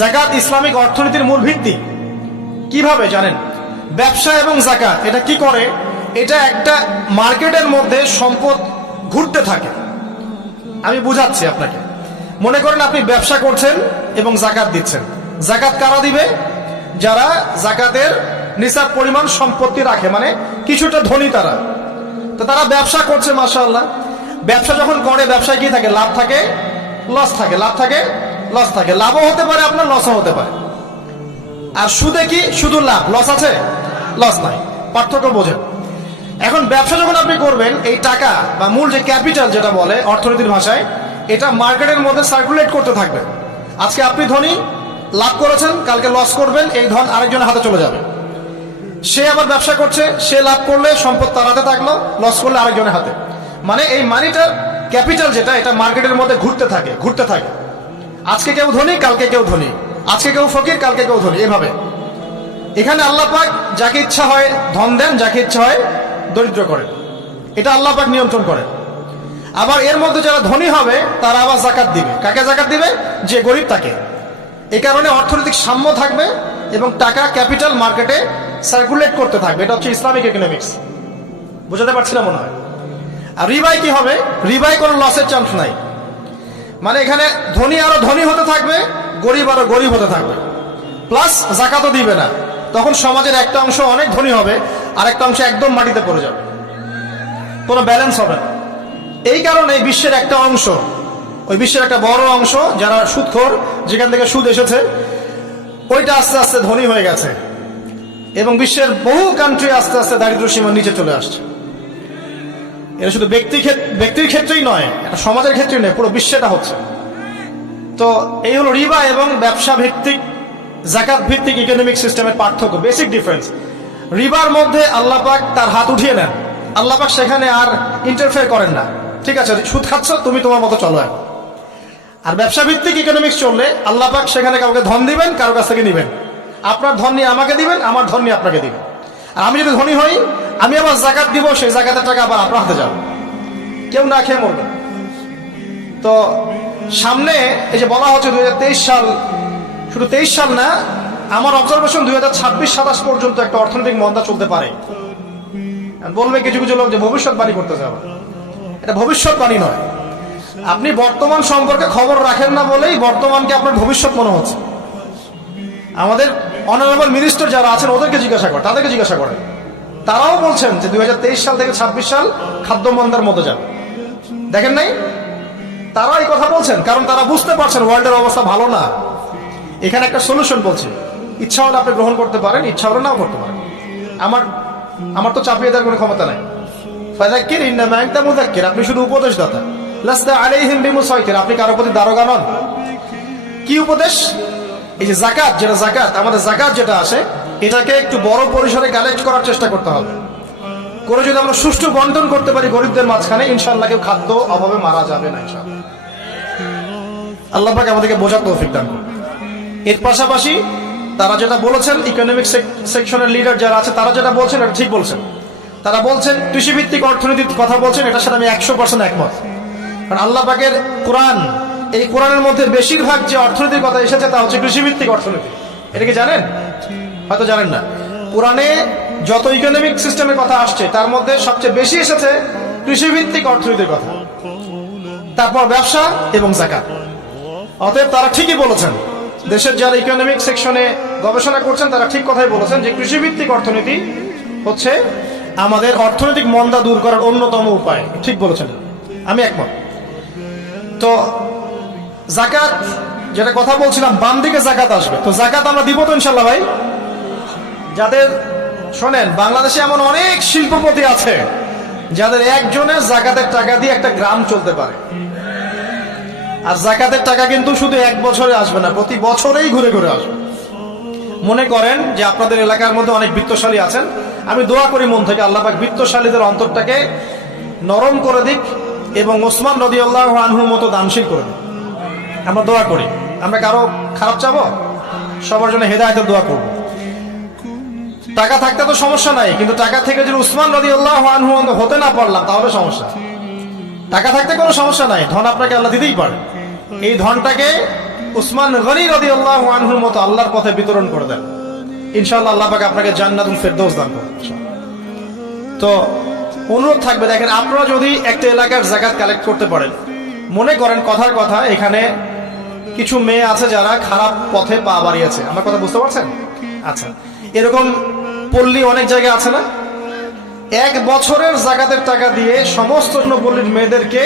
যাকাত ইসলামিক অর্থনীতির মূল ভিত্তি। কিভাবে জানেন? ব্যবসা এবং যাকাত এটা কি করে? এটা একটা মার্কেটের মধ্যে সম্পদ ঘুরতে থাকে। আমি বুঝাচ্ছি আপনাকে। মনে করেন আপনি ব্যবসা করছেন এবং যাকাত দিচ্ছেন। যাকাত কারা দিবে? যারা যাকাতের নিসাব পরিমাণ সম্পত্তি রাখে, মানে কিছুটা ধনী তারা। তো তারা ব্যবসা করছে, মাশাআল্লাহ। ব্যবসা যখন করে, ব্যবসায় কি থাকে? লাভ থাকে, লস থাকে, লাভ থাকে, লস থাকে। লাভও হতে পারে আপনার, লসও হতে পারে। আর সুদে কি? শুধু লাভ, লস আছে, লস নাই। পার্থক্য বোঝেন। এখন ব্যবসা যখন আপনি করবেন, এই টাকা বা মূল যে ক্যাপিটাল যেটা বলে অর্থনীতির ভাষায়, এটা মার্কেটের মধ্যে সার্কুলেট করতে থাকবে। আজকে আপনি ধনী, লাভ করেছেন, কালকে লস করবেন, এই ধন আরেকজনের হাতে চলে যাবে। সে আবার ব্যবসা করছে, সে লাভ করলে সম্পদ তার হাতে থাকলো, লস করলে আরেকজনের হাতে। মানে এই মানিটার ক্যাপিটাল যেটা, এটা মার্কেটের মধ্যে ঘুরতে থাকে, ঘুরতে থাকে। আজকে কেউ ধনী, কালকে কেউ ধনী, আজকে কেউ ফকির, কালকে কেউ ধনী, এভাবে। এখানে আল্লাহ পাক যাকে ইচ্ছা হয় ধন দেন, যাকে ইচ্ছা হয় দরিদ্র করেন। এটা আল্লাহ পাক নিয়ন্ত্রণ করেন। আবার এর মধ্যে যারা ধনী হবে তারা আবার যাকাত দিবে। কাকে যাকাত দিবে? যে গরিব তাকে। এই কারণে অর্থনৈতিক সাম্য থাকবে এবং টাকা ক্যাপিটাল মার্কেটে সার্কুলেট করতে থাকবে। এটা হচ্ছে ইসলামিক ইকোনমিক্স। বুঝাতে পারছি না মনে হয়? আর রিবাই কি হবে? রিবাই কোনো লসের চান্স নাই। মানে এখানে ধনী আরো ধনী হতে থাকবে, গরিব আরো গরিব হতে থাকবে, প্লাস যাকাতও দিবে না। তখন সমাজের একটা অংশ অনেক ধনী হবে, আর একটা অংশ একদম মাটিতে পড়ে যাবে, কোনো ব্যালেন্স হবে না। এই কারণে বিশ্বের একটা অংশ, ওই বিশ্বের একটা বড় অংশ যারা সুদখোর, যেখান থেকে সুদ এসেছে, ওইটা আস্তে আস্তে ধনী হয়ে গেছে এবং বিশ্বের বহু কান্ট্রি আস্তে আস্তে দারিদ্র সীমার নিচে চলে আসছে। এটা শুধু ব্যক্তির ক্ষেত্রেই নয়, এটা সমাজের ক্ষেত্রেই নয়, পুরো বিশ্বেটা হচ্ছে। তো এই হলো রিবা এবং ব্যবসা ভিত্তিক, যাকাত ভিত্তিক ইকোনমিক সিস্টেমের পার্থক্য, বেসিক ডিফারেন্স। রিবার মধ্যে আল্লাহ পাক তার হাত উঠিয়ে নেন, আল্লাহ পাক সেখানে আর ইন্টারফেয়ার করেন না। ঠিক আছে, সুদ খাচ্ছ, তুমি তোমার মতো চলো। আর ব্যবসা ভিত্তিক ইকোনমিক্স চললে আল্লাহ পাক সেখানে কাউকে ধন দিবেন, কারো কাছ থেকে নিবেন। আপনার ধন নিয়ে আমাকে দিবেন, আমার ধন নিয়ে আপনাকে দিবেন। আর আমি যদি ধনী হই, আমি আবার যাকাত দিব, সেই যাকাতের টাকা আবার আপনার হাতে যাবে, কেউ না খেয়ে মরবে। তো সামনে এই যে বলা হচ্ছে 2023 সাল, শুধু 23 সাল না, আমার অবজারভেশন 2026-27 পর্যন্ত একটা অর্থনৈতিক মন্দা চলতে পারে। বলবে কিছু কিছু লোক যে ভবিষ্যৎবাণী করতে যাবে, এটা ভবিষ্যৎবাণী নয়। আপনি বর্তমান সম্পর্কে খবর রাখেন না বলেই বর্তমানকে আপনার ভবিষ্যৎ মনে হচ্ছে। আমাদের অনারেবল মিনিস্টার যারা আছেন ওদেরকে জিজ্ঞাসা করেন, তাদেরকে জিজ্ঞাসা করেন, তারাও বলছেন যে 2023 সাল থেকে 26 সাল খাদ্য মন্দার মধ্যে যাবে। দেখেন নাই? তারা এই কথা বলছেন কারণ তারা বুঝতে পারছেন ওয়ার্ল্ডের অবস্থা ভালো না। এখানে একটা সলিউশন বলছে, ইচ্ছা হলে আপনি গ্রহণ করতে পারেন, ইচ্ছা হলে নাও করতে পারেন। আমার তো চাপিয়ে দেওয়ার কোনো ক্ষমতা নাই। ফাযাক্কির ইন্নামা আনতা মুযাক্কির, আপনি শুধু উপদেশদাতা। লাস্তা আলাইহিম বিমুসাইতির, আপনি কারো প্রতি দারোগা নন। কি উপদেশ? এই যে যাকাত, যেটা যাকাত, আমাদের যাকাত যেটা আসে, এটাকে একটু বড় পরিসরে কালেক্ট করার চেষ্টা করতে হবে। করে যদি আমরা সুষ্ঠু বন্টন করতে পারি গরিবদের মাঝখানে, ইনশাআল্লাহ কেউ খাদ্য অভাবে মারা যাবে না ইনশাআল্লাহ। আল্লাহ পাক আমাদেরকে বোঝার তৌফিক দান করুন। এর পাশাপাশি তারা যেটা বলেছেন, ইকোনমিক সেকশনের লিডার যারা আছে তারা যেটা বলছেন এটা ঠিক বলছেন। তারা বলছেন কৃষিভিত্তিক অর্থনীতির কথা বলছেন, এটার সাথে আমি 100% একমত। কারণ আল্লাহ পাকের কোরআন, এই কোরআনের মধ্যে বেশিরভাগ যে অর্থনীতির কথা এসেছে তা হচ্ছে কৃষিভিত্তিক অর্থনীতি। এটা কি জানেন? হয়তো জানেন না। কোরআনে যত ইকোনমিক সিস্টেমের কথা আসছে তার মধ্যে সবচেয়ে বেশি এসেছে কৃষিভিত্তিক অর্থনীতির কথা, তারপর ব্যবসা এবং যাকাত। অতএব তারা ঠিকই বলেছেন, দেশের যারা ইকোনমিক সেকশনে গবেষণা করছেন তারা ঠিক কথাই বলেছেন যে কৃষিভিত্তিক অর্থনীতি হচ্ছে আমাদের অর্থনৈতিক মন্দা দূর করার অন্যতম উপায়। ঠিক বলেছেন, আমি একমত। তো যাকাত, যেটা কথা বলছিলাম, বাম দিকে যাকাত আসবে, তো যাকাত আমরা দিব তো ইনশাল্লাহ ভাই। যাদের শোনেন, বাংলাদেশে এমন অনেক শিল্পপতি আছে যাদের একজনের যাকাতের টাকা দিয়ে একটা গ্রাম চলতে পারে। আর যাকাতের টাকা কিন্তু শুধু এক বছরে আসবে না, প্রতি বছরেই ঘুরে ঘুরে আসবে। মনে করেন যে আপনাদের এলাকার মধ্যে অনেক বিত্তশালী আছেন, আমি দোয়া করি মন থেকে আল্লাহ পাক বিত্তশালীদের অন্তরটাকে নরম করে দিক এবং ওসমান রাদিয়াল্লাহু আনহুর মতো দানশীল করে দিক। আমরা দোয়া করি, আমরা কারো খারাপ চাবো, সবার জন্য হেদায়েতের দোয়া করব। টাকা থাকতে তো সমস্যা নাই, কিন্তু টাকা থেকে যদি উসমান রাদিয়াল্লাহু আনহু হতে না পারলাম তাহলে সমস্যা। টাকা থাকতে কোনো সমস্যা নাই, ধন আপনাকে আল্লাহ দিতেই পারে। এই ধনটাকে উসমান গনি রাদিয়াল্লাহু আনহুর মতো আল্লাহর পথে বিতরণ করে দেন, ইনশাআল্লাহ আল্লাহ পাক আপনাকে জান্নাতুল ফেরদৌস দান করবেন। তো অনুরোধ থাকবে, দেখেন আপনারা যদি একটা এলাকার যাকাত কালেক্ট করতে পারেন, মনে করেন কথার কথা এখানে কিছু মেয়ে আছে যারা খারাপ পথে পা বাড়িয়েছে, আমার কথা বুঝতে পারছেন? আচ্ছা, এরকম পল্লী অনেক জায়গায় আছে না? এক বছরের যাকাতের টাকা দিয়ে সমস্ত পল্লীর মেয়েদেরকে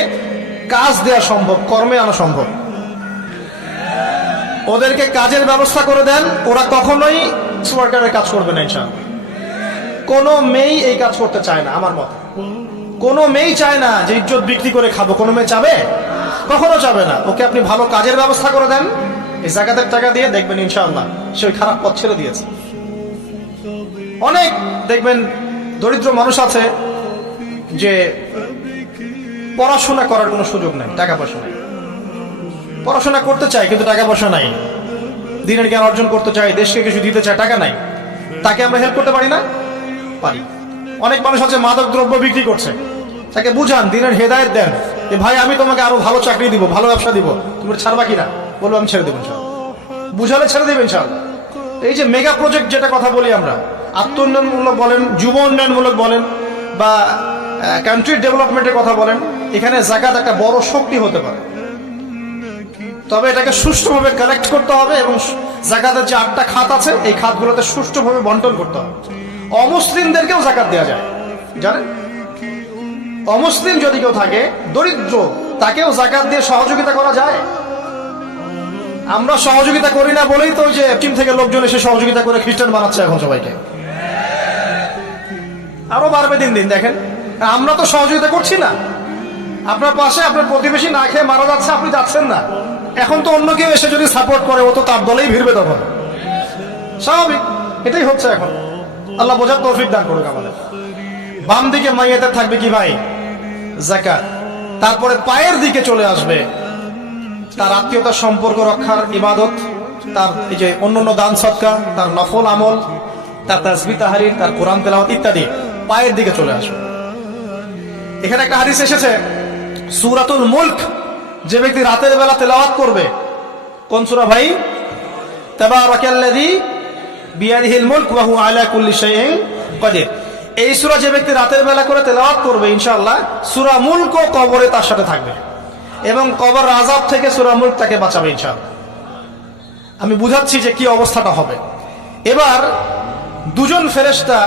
কাজ দেওয়া সম্ভব, কর্মে আনা সম্ভব। ওদেরকে কাজের ব্যবস্থা করে দেন, ওরা কখনোই ওয়ার্কারের কাজ করবে না ইনশাআল্লাহ। কোনো মেয়ে এই কাজ করতে চায় না, আমার মতে কোনো মেয়ে চায় না যে ইজ্জত বিক্রি করে খাবো। কোনো মেয়ে চাবে? কখনো চাবে না। ওকে আপনি ভালো কাজের ব্যবস্থা করে দেন এই যাকাতের টাকা দিয়ে, দেখবেন ইনশাআল্লাহ সে ওই খারাপ পথ ছেড়ে দিয়েছে। অনেক দেখবেন দরিদ্র মানুষ আছে যে পড়াশোনা করার কোনো সুযোগ নাই, টাকা পয়সা নাই, পড়াশোনা করতে চায় কিন্তু টাকা পয়সা নাই, দিনের জ্ঞান অর্জন করতে চায়, দেশকে কিছু দিতে চায়, টাকা নাই। তাকে আমরা হেল্প করতে পারি না? পারি। অনেক মানুষ আছে মাদক দ্রব্য বিক্রি করছে, তাকে বুঝান, দিনের হেদায়েত দেন যে ভাই আমি তোমাকে আরো ভালো চাকরি দিব, ভালো ব্যবসা দিব, তুমি ছাড়বা কিনা? বলবো আমি ছেড়ে দেবো ইনশাআল্লাহ। বুঝালে ছেড়ে দেবে ইনশাআল্লাহ। এই যে মেগা প্রজেক্ট যেটা কথা বলি আমরা, আত্ম উন্নয়নমূলক বলেন, যুব উন্নয়নমূলক বলেন, বা কান্ট্রি ডেভেলপমেন্টের কথা বলেন, এখানে যাকাত একটা বড় শক্তি হতে পারে। তবে এটাকে সুষ্ঠুভাবে কালেক্ট করতে হবে এবং যাকাতের যে 8টা খাত আছে এই খাতগুলোতে সুষ্ঠুভাবে বন্টন করতে হবে। অমুসলিমদেরকেও যাকাত দেওয়া যায়, জানেন? অমুসলিম যদি কেউ থাকে, দরিদ্র, তাকেও যাকাত দিয়ে সহযোগিতা করা যায়। আমরা সহযোগিতা করি না বলেই তো যে চীন থেকে লোকজন এসে সহযোগিতা করে খ্রিস্টান বানাচ্ছে এখন সবাইকে। আরো বাড়বে দিন দিন, দেখেন আমরা তো সহযোগিতা করছি না। আপনার পাশে আপনার প্রতিবেশী না খেয়ে মারা যাচ্ছে, আপনি যাচ্ছেন না। এখন তো অন্য কেউ এসে যদি সাপোর্ট করে, ও তো তার দলেই ভিড়বে, তখন স্বাভাবিক। এটাই হচ্ছে এখন। আল্লাহ বোঝার তৌফিক দান করুক আমাদের। বাম দিকে মাইয়াতে থাকবে কি ভাই? যাকাত। তারপরে পায়ের দিকে চলে আসবে তার আত্মীয়তার সম্পর্ক রক্ষার ইবাদত, তার এই যে অন্যান্য দান সদকা, তার নফল আমল, তার তাসবিহ তাহরির, তার কোরআন তেলাওয়াত ইত্যাদি পায়ের দিকে চলে আসবে। এখানে একটা হাদিস এসেছে, সূরাতুল মুলক যে ব্যক্তি রাতের বেলা তেলাওয়াত করবে, কোন সূরা ভাই? তাবারাকাল্লাযী বিয়াদিহিল মুলক ওয়া হুয়া আলা কুল্লি শাইইন কাদির। এই সূরা যে ব্যক্তি রাতের বেলা করে তেলাওয়াত করবে, ইনশাআল্লাহ সূরা মুলক কবরে তার সাথে থাকবে এবং কবর আযাব থেকে সূরা মুলক তাকে বাঁচাবে ইনশাআল্লাহ। আমি বুঝাচ্ছি যে কি অবস্থাটা হবে। এবার দুজন ফেরেশতা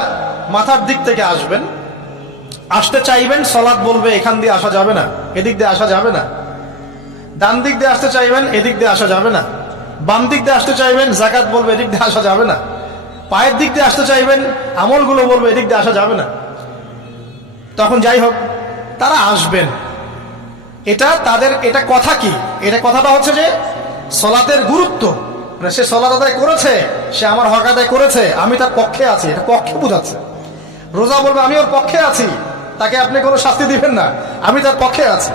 মাথার দিক থেকে আসবেন, আসতে চাইবেন, সালাত বলবে এখান দিয়ে আসা যাবে না, এদিক দিয়ে আসা যাবে না। ডান দিক দিয়ে আসতে চাইবেন, এদিক দিয়ে আসা যাবে না। বাম দিক দিয়ে আসতে চাইবেন, যাকাত বলবে এদিক দিয়ে আসা যাবে না। পায়ের দিক দিয়ে আসতে চাইবেন, আমলগুলো বলবে এদিক দিয়ে আসা যাবে না। তখন যাই হোক তারা আসবেন। এটা তাদের, এটা কথা কি? এটা কথাটা হচ্ছে যে সালাতের গুরুত্ব, মানে সে সালাত আদায় করেছে, সে আমার হক আদায় করেছে, আমি তার পক্ষে আছি, এটা পক্ষে বোঝাচ্ছে। রোজা বলবে আমি ওর পক্ষে আছি, তাকে আপনি কোনো শাস্তি দিবেন না, আমি তার পক্ষে আছি।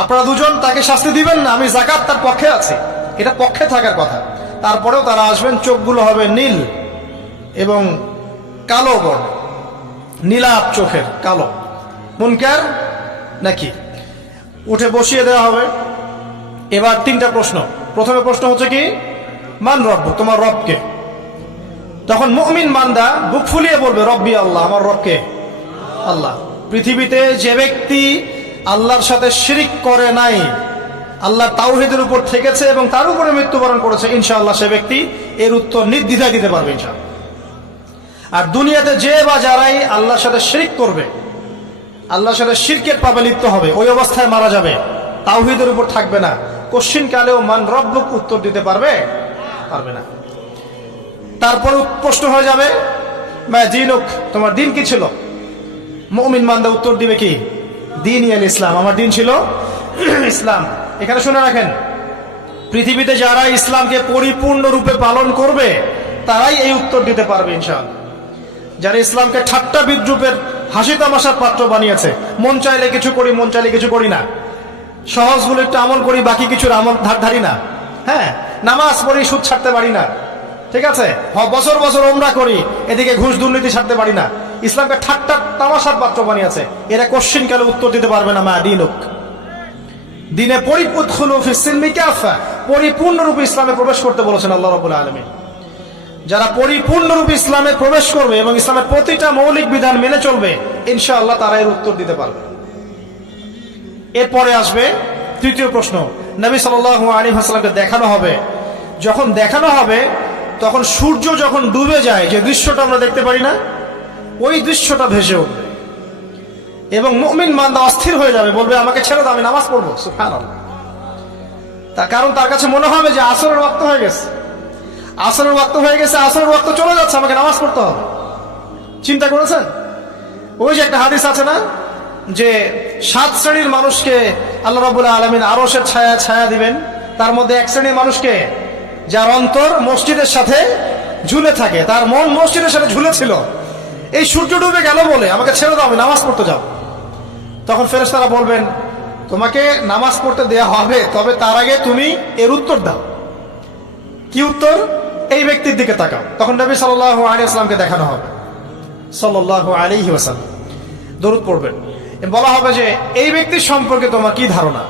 আপনারা দুজন তাকে শাস্তি দিবেন না, আমি যাকাত তার পক্ষে আছি, এটা পক্ষে থাকার কথা। তারপরেও তারা আসবেন, চোখগুলো হবে নীল এবং কালো বর্ণ, নীলাপ চোখের, কালো। মুনকার নাকি? উঠে বসিয়ে দেওয়া হবে। এবার 3টা প্রশ্ন। প্রথমে প্রশ্ন হচ্ছে কি? মান রব্বুক, তোমার রবকে। তখন মুমিন বান্দা বুক ফুলিয়ে বলবে রব্বি আল্লাহ, আমার রবকে আল্লাহ। পৃথিবীতে যে ব্যক্তি আল্লাহর সাথে শিরিক করে নাই, আল্লাহ তাওহীদের উপর থেকেছে এবং তার উপরে মৃত্যুবরণ করেছে, ইনশাআল্লাহ সে ব্যক্তি এর উত্তর নির্দ্বিধায় দিতে পারবে ইনশাআল্লাহ। আর দুনিয়াতে যে বা যারাই আল্লাহর সাথে শিরিক করবে, আল্লাহর সাথে শিরকের পাপে লিপ্ত হবে, ওই অবস্থায় মারা যাবে, তাওহীদের উপর থাকবে না, কোশ্চিন কালেও মান রব্বুক উত্তর দিতে পারবে না। তারপরে প্রশ্ন হয়ে যাবে মা দীনুক, তোমার দিন কি ছিল? মুমিন বান্দা উত্তর দিবে কি? দীনই আল ইসলাম, আমার দিন ছিল ইসলাম। এখানে শুনে রাখেন, পৃথিবীতে যারা ইসলামকে পরিপূর্ণরূপে পালন করবে তারাই এই উত্তর দিতে পারবে ইনশাআল্লাহ। যারা ইসলামকে ঠাট্টা বিদ্রুপের হাসি তামাশার পাত্র বানিয়েছে, মন চাইলে কিছু করি, মন চাইলে কিছু করি না, সহজগুলো একটু আমল করি, বাকি কিছুর আমল ধারি না, হ্যাঁ, নামাজ পড়ি, সুদ ছাড়তে পারি না, ঠিক আছে, বছর বছর উমরা করি, এদিকে ঘুষ দুর্নীতি ছাড়তে পারি না, ইসলামকে ঠাট্টা তামাশার পাত্র বানিয়েছে, এরা কোশ্চিন কালে উত্তর দিতে পারবে না মা দীনুক, দিনে পরিপূর্ণরূপে ইসলামে প্রবেশ করতে বলেছেন আল্লাহ রাব্বুল আলামিন। যারা পরিপূর্ণরূপে ইসলামে প্রবেশ করবে এবং ইসলামের প্রতিটা মৌলিক বিধান মেনে চলবে, ইনশাআল্লাহ তারা এর উত্তর দিতে পারবে। এরপরে আসবে তৃতীয় প্রশ্ন। নবী সাল্লাল্লাহু আলাইহি ওয়াসাল্লামকে দেখানো হবে, যখন দেখানো হবে তখন সূর্য যখন ডুবে যায়, যে দৃশ্যটা আমরা দেখতে পারি না, ওই দৃশ্যটা ভেসে উঠবে এবং মুমিন বান্দা অস্থির হয়ে যাবে, বলবে আমাকে ছেড়ে দাও, আমি নামাজ পড়বো। সুবহানাল্লাহ। তার কারণ তার কাছে মনে হবে যে আসরের ওয়াক্ত হয়ে গেছে, আসরের ওয়াক্ত হয়ে গেছে, আসরের ওয়াক্ত চলে যাচ্ছে, আমাকে নামাজ পড়তে হবে। চিন্তা করেছেন? ওই যে একটা হাদিস আছে না, যে 7 শ্রেণীর মানুষকে আল্লাহ রাব্বুল আলামিন আরশের ছায়া দিবেন, তার মধ্যে এক শ্রেণীর মানুষকে যার অন্তর মসজিদের সাথে ঝুলে থাকে, তার মন মসজিদের সাথে ঝুলেছিল, এই সূর্য ডুবে গেল বলে আমাকে ছেড়ে দাও, আমি নামাজ পড়তে যাব। তখন ফেরেশতারা বলবেন তোমাকে নামাজ পড়তে দেয়া হবে, তবে তার আগে তুমি এর উত্তর দাও। কি উত্তর? এই ব্যক্তির দিকে তাকাও। তখন নবী সাল্লাল্লাহু আলাইহি ওয়াসাল্লামকে দেখানো হবে, সাল্লাল্লাহু আলাইহি ওয়াসাল্লাম দরুদ পড়বেন, বলা হবে যে এই ব্যক্তির সম্পর্কে তোমার কি ধারণা?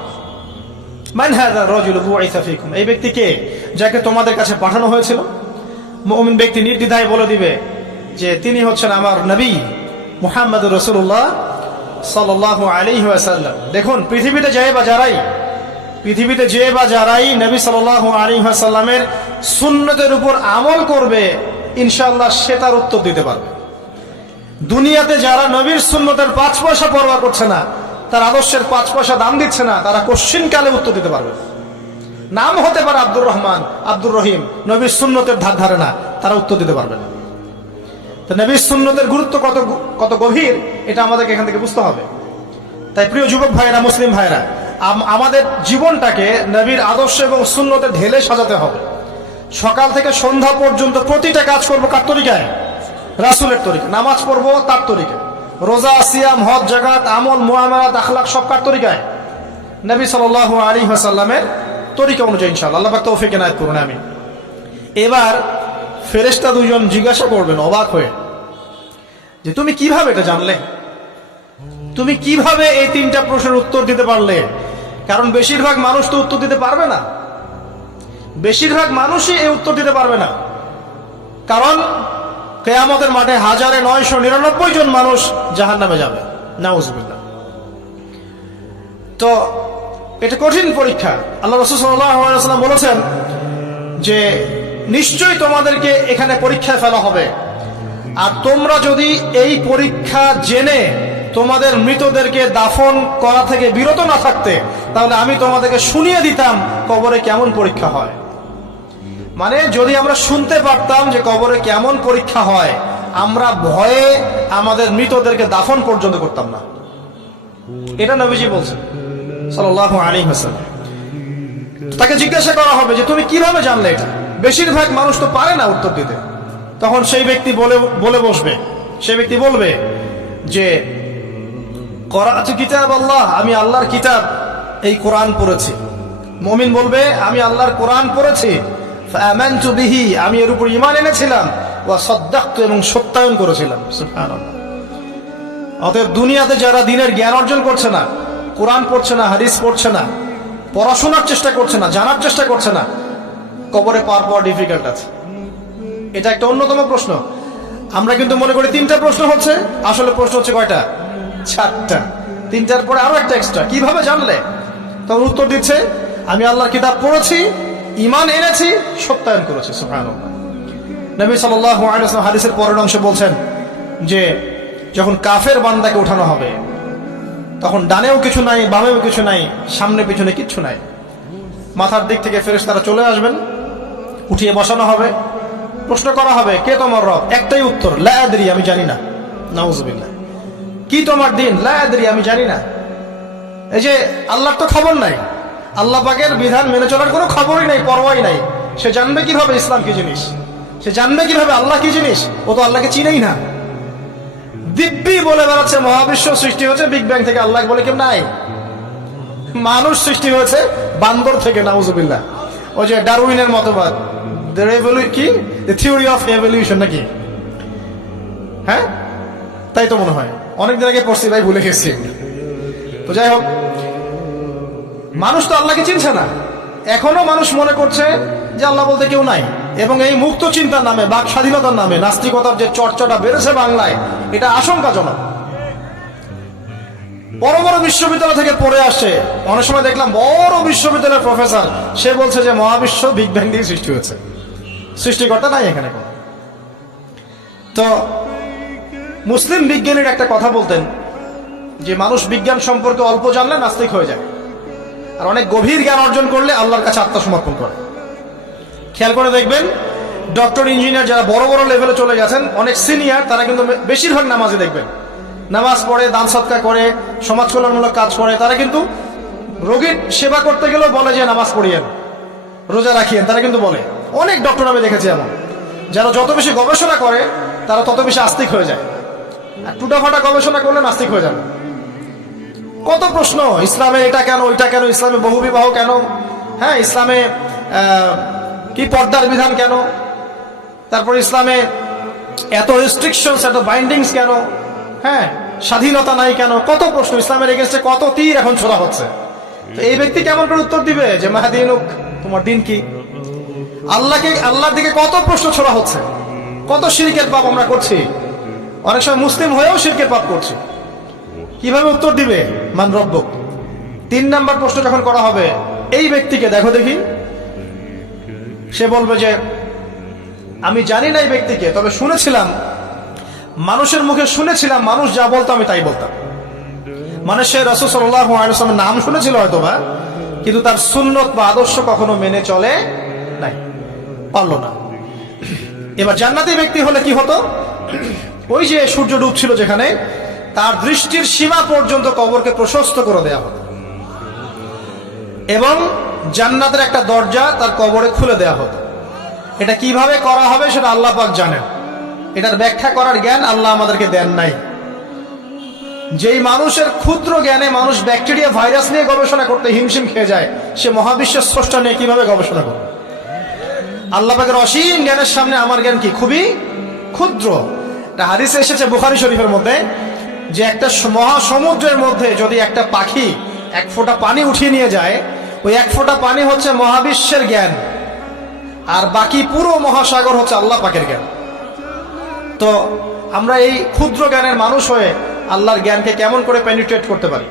মান হাযা রাজুলু বুইসা ফীকুম, এই ব্যক্তি কে, যাকে তোমাদের কাছে পাঠানো হয়েছিল? মুমিন ব্যক্তি নির্দ্বিধায় বলে দিবে যে তিনি হচ্ছেন আমার নবী মুহাম্মদুর রাসূলুল্লাহ সাল্লাল্লাহু আলাইহি ওয়াসাল্লাম। দেখুন, পৃথিবীতে যে বা যারাই নবী সাল্লাল্লাহু আলাইহি ওয়াসাল্লামের সুন্নতের উপর আমল করবে, ইনশাআল্লাহ সে তার উত্তর দিতে পারবে। দুনিয়াতে যারা নবীর সুন্নতের 5 পয়সা পরোয়া করছে না, তার আদর্শের 5 পয়সা দাম দিচ্ছে না, তারা কোশ্চিন কালে উত্তর দিতে পারবে। নাম হতে পারে আব্দুর রহমান, আব্দুর রহিম, নবীর সুন্নতের ধার ধারে না, তারা উত্তর দিতে পারবে না। তো নবীর সুন্নতের গুরুত্ব কত গভীর, এটা আমাদেরকে এখান থেকে বুঝতে হবে। তাই প্রিয় যুবক ভাইয়েরা, মুসলিম ভাইয়েরা, আমাদের জীবনটাকে নবীর আদর্শ এবং সুন্নতে ঢেলে সাজাতে হবে। সকাল থেকে সন্ধ্যা পর্যন্ত প্রতিটা কাজ করবো কার তরিকায়? রাসূলের তরিকা। নামাজ পড়বো তার তরিকায়, রোজা, সিয়াম, হজ, যাকাত, আমল, মুআমালাত, আখলাক সব কার তরিকায়? নবী সাল্লাল্লাহু আলাইহি ওয়াসাল্লামের তরিকা অনুযায়ী ইনশাআল্লাহ। আল্লাহ পাক তৌফিক এনায়েত করুন, আমিন। এবার ফেরেশতা দুজন জিজ্ঞাসা করবেন অবাক হয়ে যে তুমি কিভাবে এটা জানলে, তুমি কিভাবে এই 3টা প্রশ্নের উত্তর দিতে পারলে? কারণ বেশিরভাগ মানুষ তো উত্তর দিতে পারবে না, বেশিরভাগ মানুষই এই উত্তর দিতে পারবে না। কারণ কিয়ামতের মাঠে 1999 জন মানুষ জাহান্নামে যাবে, নাউজুবিল্লাহ। তো এটা কঠিন পরীক্ষা। আল্লাহ রাসূল সাল্লাল্লাহু আলাইহি ওয়াসাল্লাম বলেছেন যে নিশ্চয়ই তোমাদেরকে এখানে পরীক্ষায় ফেলা হবে, আর তোমরা যদি এই পরীক্ষা জেনে তোমাদের মৃতদেরকে দাফন করা থেকে বিরত না থাকতে, তাহলে আমি তোমাদেরকে শুনিয়ে দিতাম কবরে কেমন পরীক্ষা হয়। মানে যদি আমরা শুনতে পারতাম যে কবরে কেমন পরীক্ষা হয়, আমরা ভয়ে আমাদের মৃতদেরকে দাফন পর্যন্ত করতাম না। এটা নবীজি বলছেন সাল্লাল্লাহু আলাইহি ওয়াসাল্লাম। তাকে জিজ্ঞাসা করা হবে যে তুমি কিভাবে জানলে এটা? বেশিরভাগ মানুষ তো পারে না উত্তর দিতে। তখন সেই ব্যক্তি বলে বসবে, সেই ব্যক্তি বলবে যে করাতু কিতাব আল্লাহ, আমি আল্লাহর কিতাব এই কোরআন পড়েছি। মুমিন বলবে আমি আল্লাহর কোরআন পড়েছি, ফাআমানতু বিহি, আমি এর উপর ঈমান এনেছিলাম, ওয়া সাদ্দাকতু, এবং সত্যায়ন করেছিলাম। সুবহানাল্লাহ। অতএব দুনিয়াতে যারা দ্বীনের জ্ঞান অর্জন করছে না, কোরআন পড়ছে না, হাদিস পড়ছে না, পড়াশোনার চেষ্টা করছে না, জানার চেষ্টা করছে না, কবরে পার পাওয়া ডিফিকাল্ট আছে। এটা একটা অন্যতম প্রশ্ন। আমরা কিন্তু মনে করি 3টা প্রশ্ন হচ্ছে, আসলে প্রশ্ন হচ্ছে কয়টা? 4টা। 3টার পরে আরো একটা এক্সট্রা। কিভাবে জানলে? তখন উত্তর দিচ্ছে, আমি আল্লাহর কিতাব পড়েছি, ঈমান এনেছি, সত্যায়ন করেছি। সুবহানাল্লাহ। নবী সাল্লাল্লাহু আলাইহি ওয়াসাল্লাম হাদিসের পরের অংশে বলছেন যে যখন কাফের বান্দাকে উঠানো হবে, তখন ডানেও কিছু নাই, বামেও কিছু নাই, সামনে পিছনে কিচ্ছু নাই। মাথার দিক থেকে ফেরেশতারা চলে আসবেন, উঠিয়ে বসানো হবে, প্রশ্ন করা হবে, কে তোমার রব? একটাই উত্তর, লা আদরি, আমি জানি না। নাউযুবিল্লাহ। কি তোমার দিন? লা আদরি, আমি জানি না। এই যে আল্লাহর তো খবর নাই, আল্লাহ পাকের বিধান মেনে চলার কোনো খবরই নাই, পরোয়াই নাই। সে জানবে কিভাবে ইসলাম কি জিনিস? সে জানবে কিভাবে আল্লাহ কি জিনিস? ও তো আল্লাহকে চিনেই না। দিব্যি বলে বেড়াচ্ছে মহাবিশ্ব সৃষ্টি হয়েছে বিগ ব্যাং থেকে, আল্লাহ বলে কেউ নাই। মানুষ সৃষ্টি হয়েছে বান্দর থেকে, নাউযুবিল্লাহ। ওই যে ডারউইনের মতবাদ, কি থিওরি অফ এভলিউশন নাকি? হ্যাঁ, তাই তো মনে হয়। অনেকদিন আগে পড়ছি ভাই, ভুলে গেছি। তো যাই হোক, মানুষ তো আল্লাহকে চিনছে না। এখনো মানুষ মনে করছে যে আল্লাহ বলতে কেউ নাই। এবং এই মুক্ত চিন্তার নামে, বাক স্বাধীনতার নামে নাস্তিকতার যে চর্চাটা বেড়েছে বাংলায়, এটা আশঙ্কাজনক। বড় বড় বিশ্ববিদ্যালয় থেকে পড়ে আসছে, অনেক সময় দেখলাম বড় বিশ্ববিদ্যালয়ের প্রফেসর, সে বলছে যে মহাবিশ্ব বিগ ব্যাং দিয়ে সৃষ্টি হয়েছে, সৃষ্টিকর্তা নাই এখানে কোনো। তো মুসলিম বিজ্ঞানীর একটা কথা বলতেন যে মানুষ বিজ্ঞান সম্পর্কে অল্প জানলে নাস্তিক হয়ে যায়, আর অনেক গভীর জ্ঞান অর্জন করলে আল্লাহর কাছে আত্মসমর্পণ করে। খেয়াল করে দেখবেন, ডক্টর, ইঞ্জিনিয়ার যারা বড় বড় লেভেলে চলে গেছেন, অনেক সিনিয়র, তারা কিন্তু বেশিরভাগ নামাজে দেখবেন, নামাজ পড়ে, দান সৎকার করে, সমাজ কল্যাণমূলক কাজ করে। তারা কিন্তু রোগীর সেবা করতে গেলেও বলে যে নামাজ পড়িয়েন, রোজা রাখিয়েন, তারা কিন্তু বলে। অনেক ডক্টর আমি দেখেছি এমন, যারা যত বেশি গবেষণা করে তারা তত বেশি আস্তিক হয়ে যায়। আর টুটাফাটা গবেষণা করলে নাস্তিক হয়ে যাবে। কত প্রশ্ন, ইসলামে এটা কেন, ওইটা কেন, ইসলামে বহুবিবাহ কেন, হ্যাঁ, ইসলামে কি পর্দার বিধান কেন, তারপর ইসলামে এত রেস্ট্রিকশনস, এত বাইন্ডিংস কেন, হ্যাঁ, স্বাধীনতা নাই কেন, কত প্রশ্ন। ইসলামের এগেইনস্টে কত তীর এখন ছোড়া হচ্ছে। তো এই ব্যক্তি কেমন করে উত্তর দিবে যে মাহদিনুক, তোমার দিন কি? আল্লাহর দিকে কত প্রশ্ন ছোড়া হচ্ছে, কত শিরকের পাপ আমরা করছি, অনেক সময় মুসলিম হয়েও শিরকের পাপ করছি। কিভাবে উত্তর দিবে? মান রব্বুক। 3 নাম্বার প্রশ্ন যখন করা হবে, এই ব্যক্তিকে দেখো দেখি, সে বলবে যে আমি জানি না এই ব্যক্তিকে, তবে শুনেছিলাম, মানুষের মুখে শুনেছিলাম, মানুষ যা বলতো আমি তাই বলতাম। মানে সে রাসূল সাল্লাল্লাহু আলাইহি ওয়াসাল্লামের নাম শুনেছিল হয়তোবা, কিন্তু তার সুন্নত বা আদর্শ কখনো মেনে চলে নাই, পারলো না। এবার জান্নাতি ব্যক্তি হলে কি হতো? ওই যে সূর্য ডুবছিল যেখানে, তার দৃষ্টির সীমা পর্যন্ত কবরকে প্রশস্ত করে দেয়া হতো, এবং জান্নাতের একটা দরজা তার কবরে খুলে দেয়া হতো। এটা কিভাবে করা হবে সেটা আল্লাহ পাক জানেন, এটার ব্যাখ্যা করার জ্ঞান আল্লাহ আমাদেরকে দেন নাই। যেই মানুষের ক্ষুদ্র জ্ঞানে মানুষ ব্যাকটেরিয়া, ভাইরাস নিয়ে গবেষণা করতে হিমশিম খেয়ে যায়, সে মহাবিশ্বের স্রষ্টা নিয়ে কিভাবে গবেষণা করবে? আল্লাহ পাকের অসীম জ্ঞানের সামনে আমার জ্ঞান কি? খুবই ক্ষুদ্র। একটা হাদিসে এসেছে বুখারী শরীফের মধ্যে, যে একটা মহাসমুদ্রের মধ্যে যদি একটা পাখি 1 ফোঁটা পানি উঠিয়ে নিয়ে যায়, ওই 1 ফোঁটা পানি হচ্ছে মহাবিশ্বের জ্ঞান, আর বাকি পুরো মহাসাগর হচ্ছে আল্লাহ পাকের জ্ঞান। তো আমরা এই ক্ষুদ্র জ্ঞানের মানুষ হয়ে আল্লাহর জ্ঞানকে কেমন করে পেনিট্রেট করতে পারি?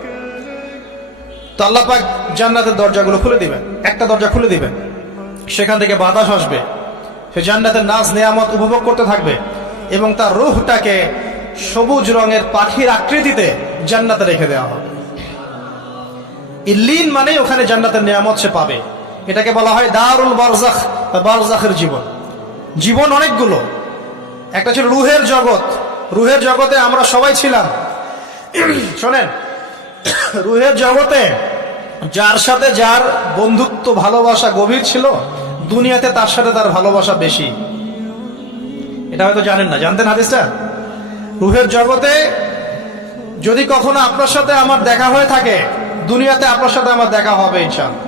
তো আল্লাহ পাক জান্নাতের দরজাগুলো খুলে দিবেন, একটা দরজা খুলে দিবেন, সেখান থেকে বাতাস আসবে, সে জান্নাতের নাজ নেয়ামত উপভোগ করতে থাকবে, এবং তার রূহটাকে সবুজ রঙের পাখির আকৃতিতে জান্নাতে রেখে দেওয়া হবে। ইল্লিন মানে ওখানে জান্নাতের নিয়ামত সে পাবে। এটাকে বলা হয় দারুল বারজাখ বা বারজাখের জীবন। জীবন অনেকগুলো, একটা ছিল রুহের জগৎ। রুহের জগতে আমরা সবাই ছিলাম। শোনেন, রুহের জগতে যার সাথে যার বন্ধুত্ব, ভালোবাসা গভীর ছিল, দুনিয়াতে তার সাথে তার ভালোবাসা বেশি। এটা হয়তো জানেন না, জানতেন হাদিসটা? রুহের জগতে যদি কখনো আপনার সাথে আমার দেখা হয়ে থাকে, দুনিয়াতে আপনার সাথে আমার দেখা হবে ইনশাআল্লাহ।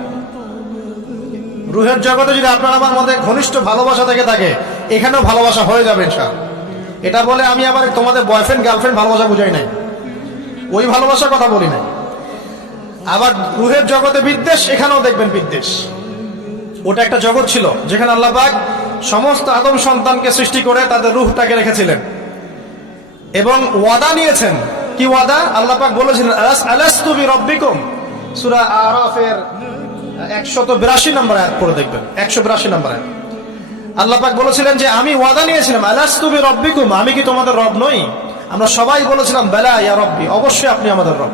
রুহের জগতে যদি আপনার আমার মধ্যে ঘনিষ্ঠ ভালোবাসা থেকে থাকে, এখানেও ভালোবাসা হয়ে যাবে ইনশাআল্লাহ। এটা বলে আমি আবার তোমাদের বয়ফ্রেন্ড গার্লফ্রেন্ড ভালোবাসা বুঝাই নাই, ওই ভালোবাসার কথা বলি নাই। আবার রুহের জগতে বিদ্বেষ, এখানেও দেখবেন বিদ্বেষ। ওটা একটা জগৎ ছিল যেখানে আল্লাহ পাক সমস্ত আদম সন্তানকে সৃষ্টি করে তাদের রূহটাকে রেখেছিলেন এবং ওয়াদা নিয়েছেন। কি ওয়াদা? আল্লাহ পাক বলেছিলেন আলাস্তু বিরাব্বিকুম, সূরা আরাফের 182 নম্বর আয়াত পড়ে দেখবেন, 182 নম্বর আয়াত। আল্লাহ পাক বলেছিলেন যে আমি ওয়াদা নিয়েছিলাম, আলাস্তু বিরাব্বিকুম, আমি কি তোমাদের রব নই? আমরা সবাই বলেছিলাম বেলা ইয়া রব্বি, অবশ্যই আপনি আমাদের রব।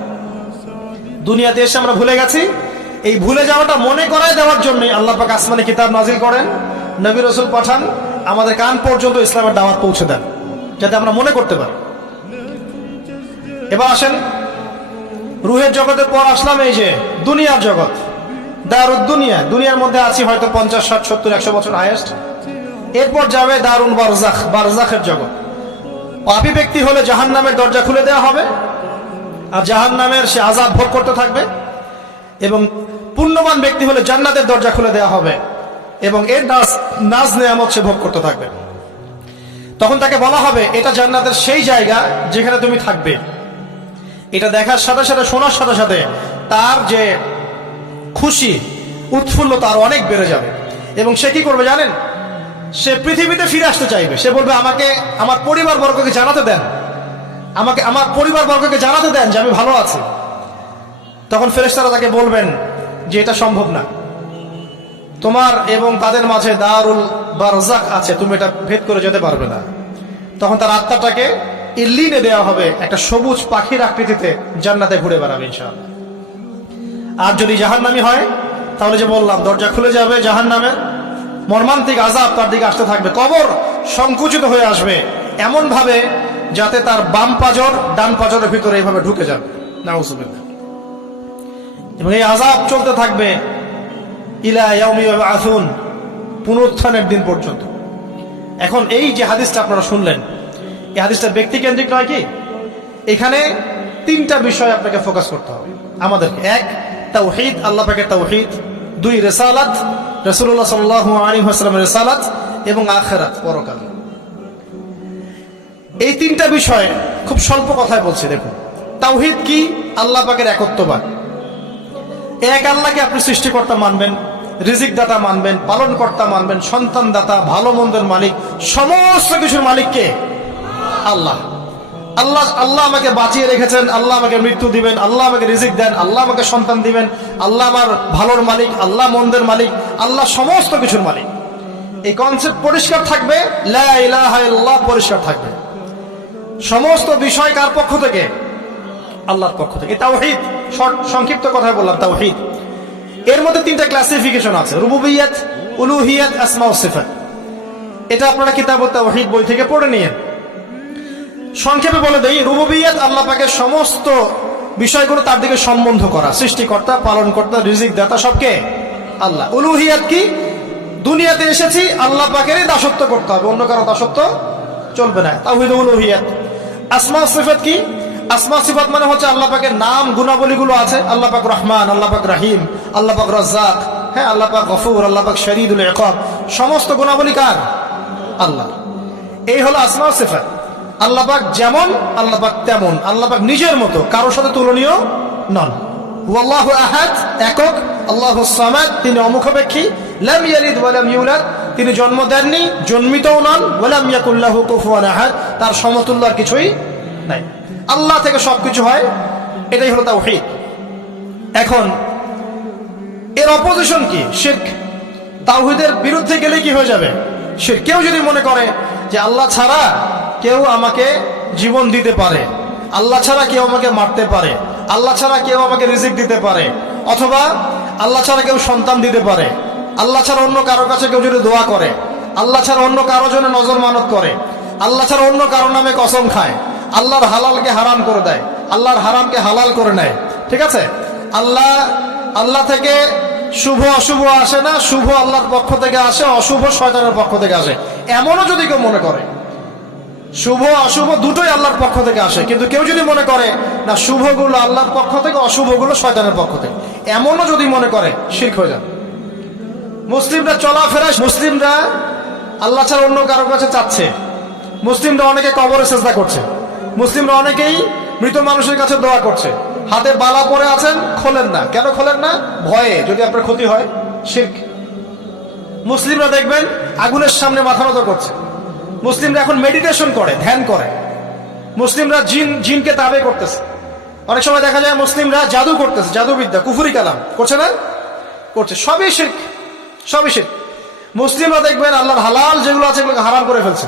দুনিয়াতে এসে আমরা ভুলে গেছি। এই ভুলে যাওয়াটা মনে করায় দেওয়ার জন্যই আল্লাহ পাক আসমানে কিতাব নাজিল করেন, নবী রাসূল পাঠান, আমাদের কান পর্যন্ত ইসলামের দাওয়াত পৌঁছে দেন, যাতে আমরা মনে করতে পারি। এবার আসেন রুহের জগতের পর আসলাম এই যে দুনিয়ার জগৎ, দারুদ দুনিয়া। দুনিয়ার মধ্যে আছি হয়তো 50, 60, 70, 100 বছর হাইয়েস্ট। এরপর যাবে দারুল বারজাখ, বারজাখের জগৎ। পাপী ব্যক্তি হলে জাহান্নামের দরজা খুলে দেওয়া হবে আর জাহান্নামের সে আযাব ভোগ করতে থাকবে, এবং পুণ্যবান ব্যক্তি হলে জান্নাতের দরজা খুলে দেওয়া হবে এবং এর নাজ নেয়ামত সে ভোগ করতে থাকবে। তখন তাকে বলা হবে এটা জান্নাতের সেই জায়গা যেখানে তুমি থাকবে। এটা দেখার সাথে সাথে, শোনার সাথে সাথে তার যে খুশি, উৎফুল্লতা আরো অনেক বেড়ে যাবে। এবং সে কি করবে জানেন? সে পৃথিবীতে ফিরে আসতে চাইবে। সে বলবে আমাকে আমার পরিবার বর্গকে জানাতে দেন, আমাকে আমার পরিবার বর্গকে জানাতে দেন যে আমি ভালো আছি। তখন ফেরেশতারা তাকে বলবেন যে এটা সম্ভব না, তোমার এবং তাদের মাঝে দারুল বারজাখ আছে, তুমি এটা ভেদ করে যেতে পারবে না। তখন তার আত্মাটাকে ইল্লিনে দেওয়া হবে, একটা সবুজ পাখির আকৃতিতে জান্নাতে ঘুরে বেড়াবে ইনশাআল্লাহ। আর যদি জাহান্নামী হয় তাহলে যে বললাম দরজা খুলে যাবে জাহান্নামের, মর্মান্তিক আযাব তার দিকে আসতে থাকবে, কবর সংকুচিত হয়ে আসবে এমন ভাবে যাতে তার বাম পাজর ডান পাজরের ভিতরে এইভাবে ঢুকে যাবে, নাউযুবিল্লাহ। এবং এই আযাব চলতে থাকবে ইলা ইয়াউমি ইউবআসুন, পুনরুত্থানের দিন পর্যন্ত। এখন এই যে হাদিসটা আপনারা শুনলেন, এই হাদিসটা ব্যক্তিকেন্দ্রিক নয় কি? এখানে তিনটা বিষয় আপনাকে ফোকাস করতে হবে আমাদেরকে। এক, তাওহীদ, আল্লাহ পাকের তাওহীদ। দুই, রিসালাত, রাসূলুল্লাহ সাল্লাল্লাহু আলাইহি ওয়াসাল্লামের রিসালাত। এবং আখিরাত, পরকাল। এই তিনটা বিষয় খুব স্বল্প কথায় বলছি। দেখুন, তাওহীদ কি? আল্লাহ পাকের একত্ববাদ। এক আল্লাহকে আপনি সৃষ্টিকর্তা মানবেন, রিজিক দাতা মানবেন, পালন কর্তা মানবেন, সন্তান দাতা, ভালো মন্দের মালিক, সমস্ত কিছুর মালিক কে? আল্লাহ। আল্লাহ আল্লাহ আমাকে বাঁচিয়ে রেখেছেন, আল্লাহ আমাকে মৃত্যু দিবেন, আল্লাহ আমাকে রিজিক দেন, আল্লাহ আমাকে সন্তান দিবেন, আল্লাহ আমার ভালোর মালিক, আল্লাহ মন্দের মালিক, আল্লাহ সমস্ত কিছুর মালিক। এই কনসেপ্ট পরিষ্কার থাকবে, লা ইলাহা ইল্লাল্লাহ পরিষ্কার থাকবে। সমস্ত বিষয় কার পক্ষ থেকে? আল্লাহর পক্ষ থেকে। তাওহীদ, সংক্ষিপ্ত কথায় বললাম তাওহীদ। এর মধ্যে তিনটা ক্লাসিফিকেশন আছে, রুবুবিয়্যাত, উলুহিয়্যাত, আসমা ও সিফাত। এটা আপনারা কিতাবুত তাওহীদ বই থেকে পড়ে নিয়েন। সংক্ষেপে বলে দেই, রুবুবিয়্যাত আল্লাহ পাকের সমস্ত বিষয়গুলো তার দিকে সম্বন্ধ করা, সৃষ্টিকর্তা, পালনকর্তা, রিজিক দাতা সবকে আল্লাহ। উলুহিয়্যাত কি? দুনিয়াতে এসেছি আল্লাহ পাকেরই দাসত্ব করতে হবে, অন্য কারো দাসত্ব চলবে না, তাওহীদ উলুহিয়্যাত। আসমা ও সিফাত কি? আসমা সিফাত মানে হচ্ছে আল্লাহ পাকের নাম গুণাবলীগুলো আছে, আল্লাহ পাক রহমান, আল্লাহ পাক রহিম, আল্লাহ পাক রাজ্জাক, হ্যাঁ, আল্লাহ পাক গফুর, আল্লাহ পাক শদীদুল ইকাব, সমস্ত গুণাবলী কার? আল্লাহ। এই হলো আসমা ও সিফাত। আল্লাহ পাক যেমন, আল্লাহ পাক তেমন, আল্লাহ পাক নিজের মতো, কারোর সাথে তুলনীয় নন। হুয়াল্লাহু আহাদ, একক। আল্লাহুস সামাদ, তিনি অমুখাপেক্ষী। লাম ইয়ালিদ ওয়া লাম ইউলাদ, তিনি জন্ম দেননি, জন্মিতও নন। ওয়া লাম ইয়াকুল লাহু কুফুয়ান আহাদ, তার সমতুল্য আর কিছুই নাই। আল্লাহ থেকে সবকিছু হয়, এটাই হলো তাওহীদ। এখন এর অপোজিশন কি? শিরক। তাওহীদের বিরুদ্ধে গেলে কি হয়ে যাবে? শিরক। কেউ যদি মনে করে যে আল্লাহ ছাড়া কেউ আমাকে জীবন দিতে পারে, আল্লাহ ছাড়া কেউ আমাকে মারতে পারে, আল্লাহ ছাড়া কেউ আমাকে রিজিক দিতে পারে, অথবা আল্লাহ ছাড়া কেউ সন্তান দিতে পারে, আল্লাহ ছাড়া অন্য কারো কাছে কেউ যদি দোয়া করে, আল্লাহ ছাড়া অন্য কারো জন্য নজর মানত করে, আল্লাহ ছাড়া অন্য কারো নামে কসম খায়, আল্লাহর হালালকে হারাম করে দেয়, আল্লাহর হারামকে হালাল করে নেয়, ঠিক আছে? আল্লাহ থেকে শুভ অশুভ আসে না, শুভ আল্লাহর পক্ষ থেকে আসে, অশুভ শয়তানের পক্ষ থেকে আসে, এমনও যদি কেউ মনে করে, শুভ অশুভ দুটোই আল্লাহর পক্ষ থেকে আসে, কিন্তু কেউ যদি মনে করে না শুভগুলো আল্লাহর পক্ষ থেকে, অশুভগুলো শয়তানের পক্ষ থেকে, এমনও যদি মনে করে, শিরক হয়ে যাবে। মুসলিমরা চলাফেরা, মুসলিমরা আল্লাহ ছাড়া অন্য কারোর কাছে চাচ্ছে, মুসলিমরা অনেকে কবরে সেজদা করছে, মুসলিমরা অনেকেই মৃত মানুষের কাছে দোয়া করছে, হাতে বালা পরে আছেন, খোলেন না। কেন খোলেন না? ভয়ে, যদি আপনার ক্ষতি হয়। শিরক। মুসলিমরা দেখবেন আগুনের সামনে মাথা নত করছে। মুসলিমরা এখন মেডিটেশন করে, ধ্যান করে। মুসলিমরা জিনকে তাবে করতেছে। অনেক সময় দেখা যায় মুসলিমরা জাদু করতেছে, জাদুবিদ্যা, কুফরি কালাম করছে না, করছে। সবই শিরক, সবই শিরক। মুসলিমরা দেখবেন আল্লাহর হালাল যেগুলো আছে এগুলোকে হারাম করে ফেলছে,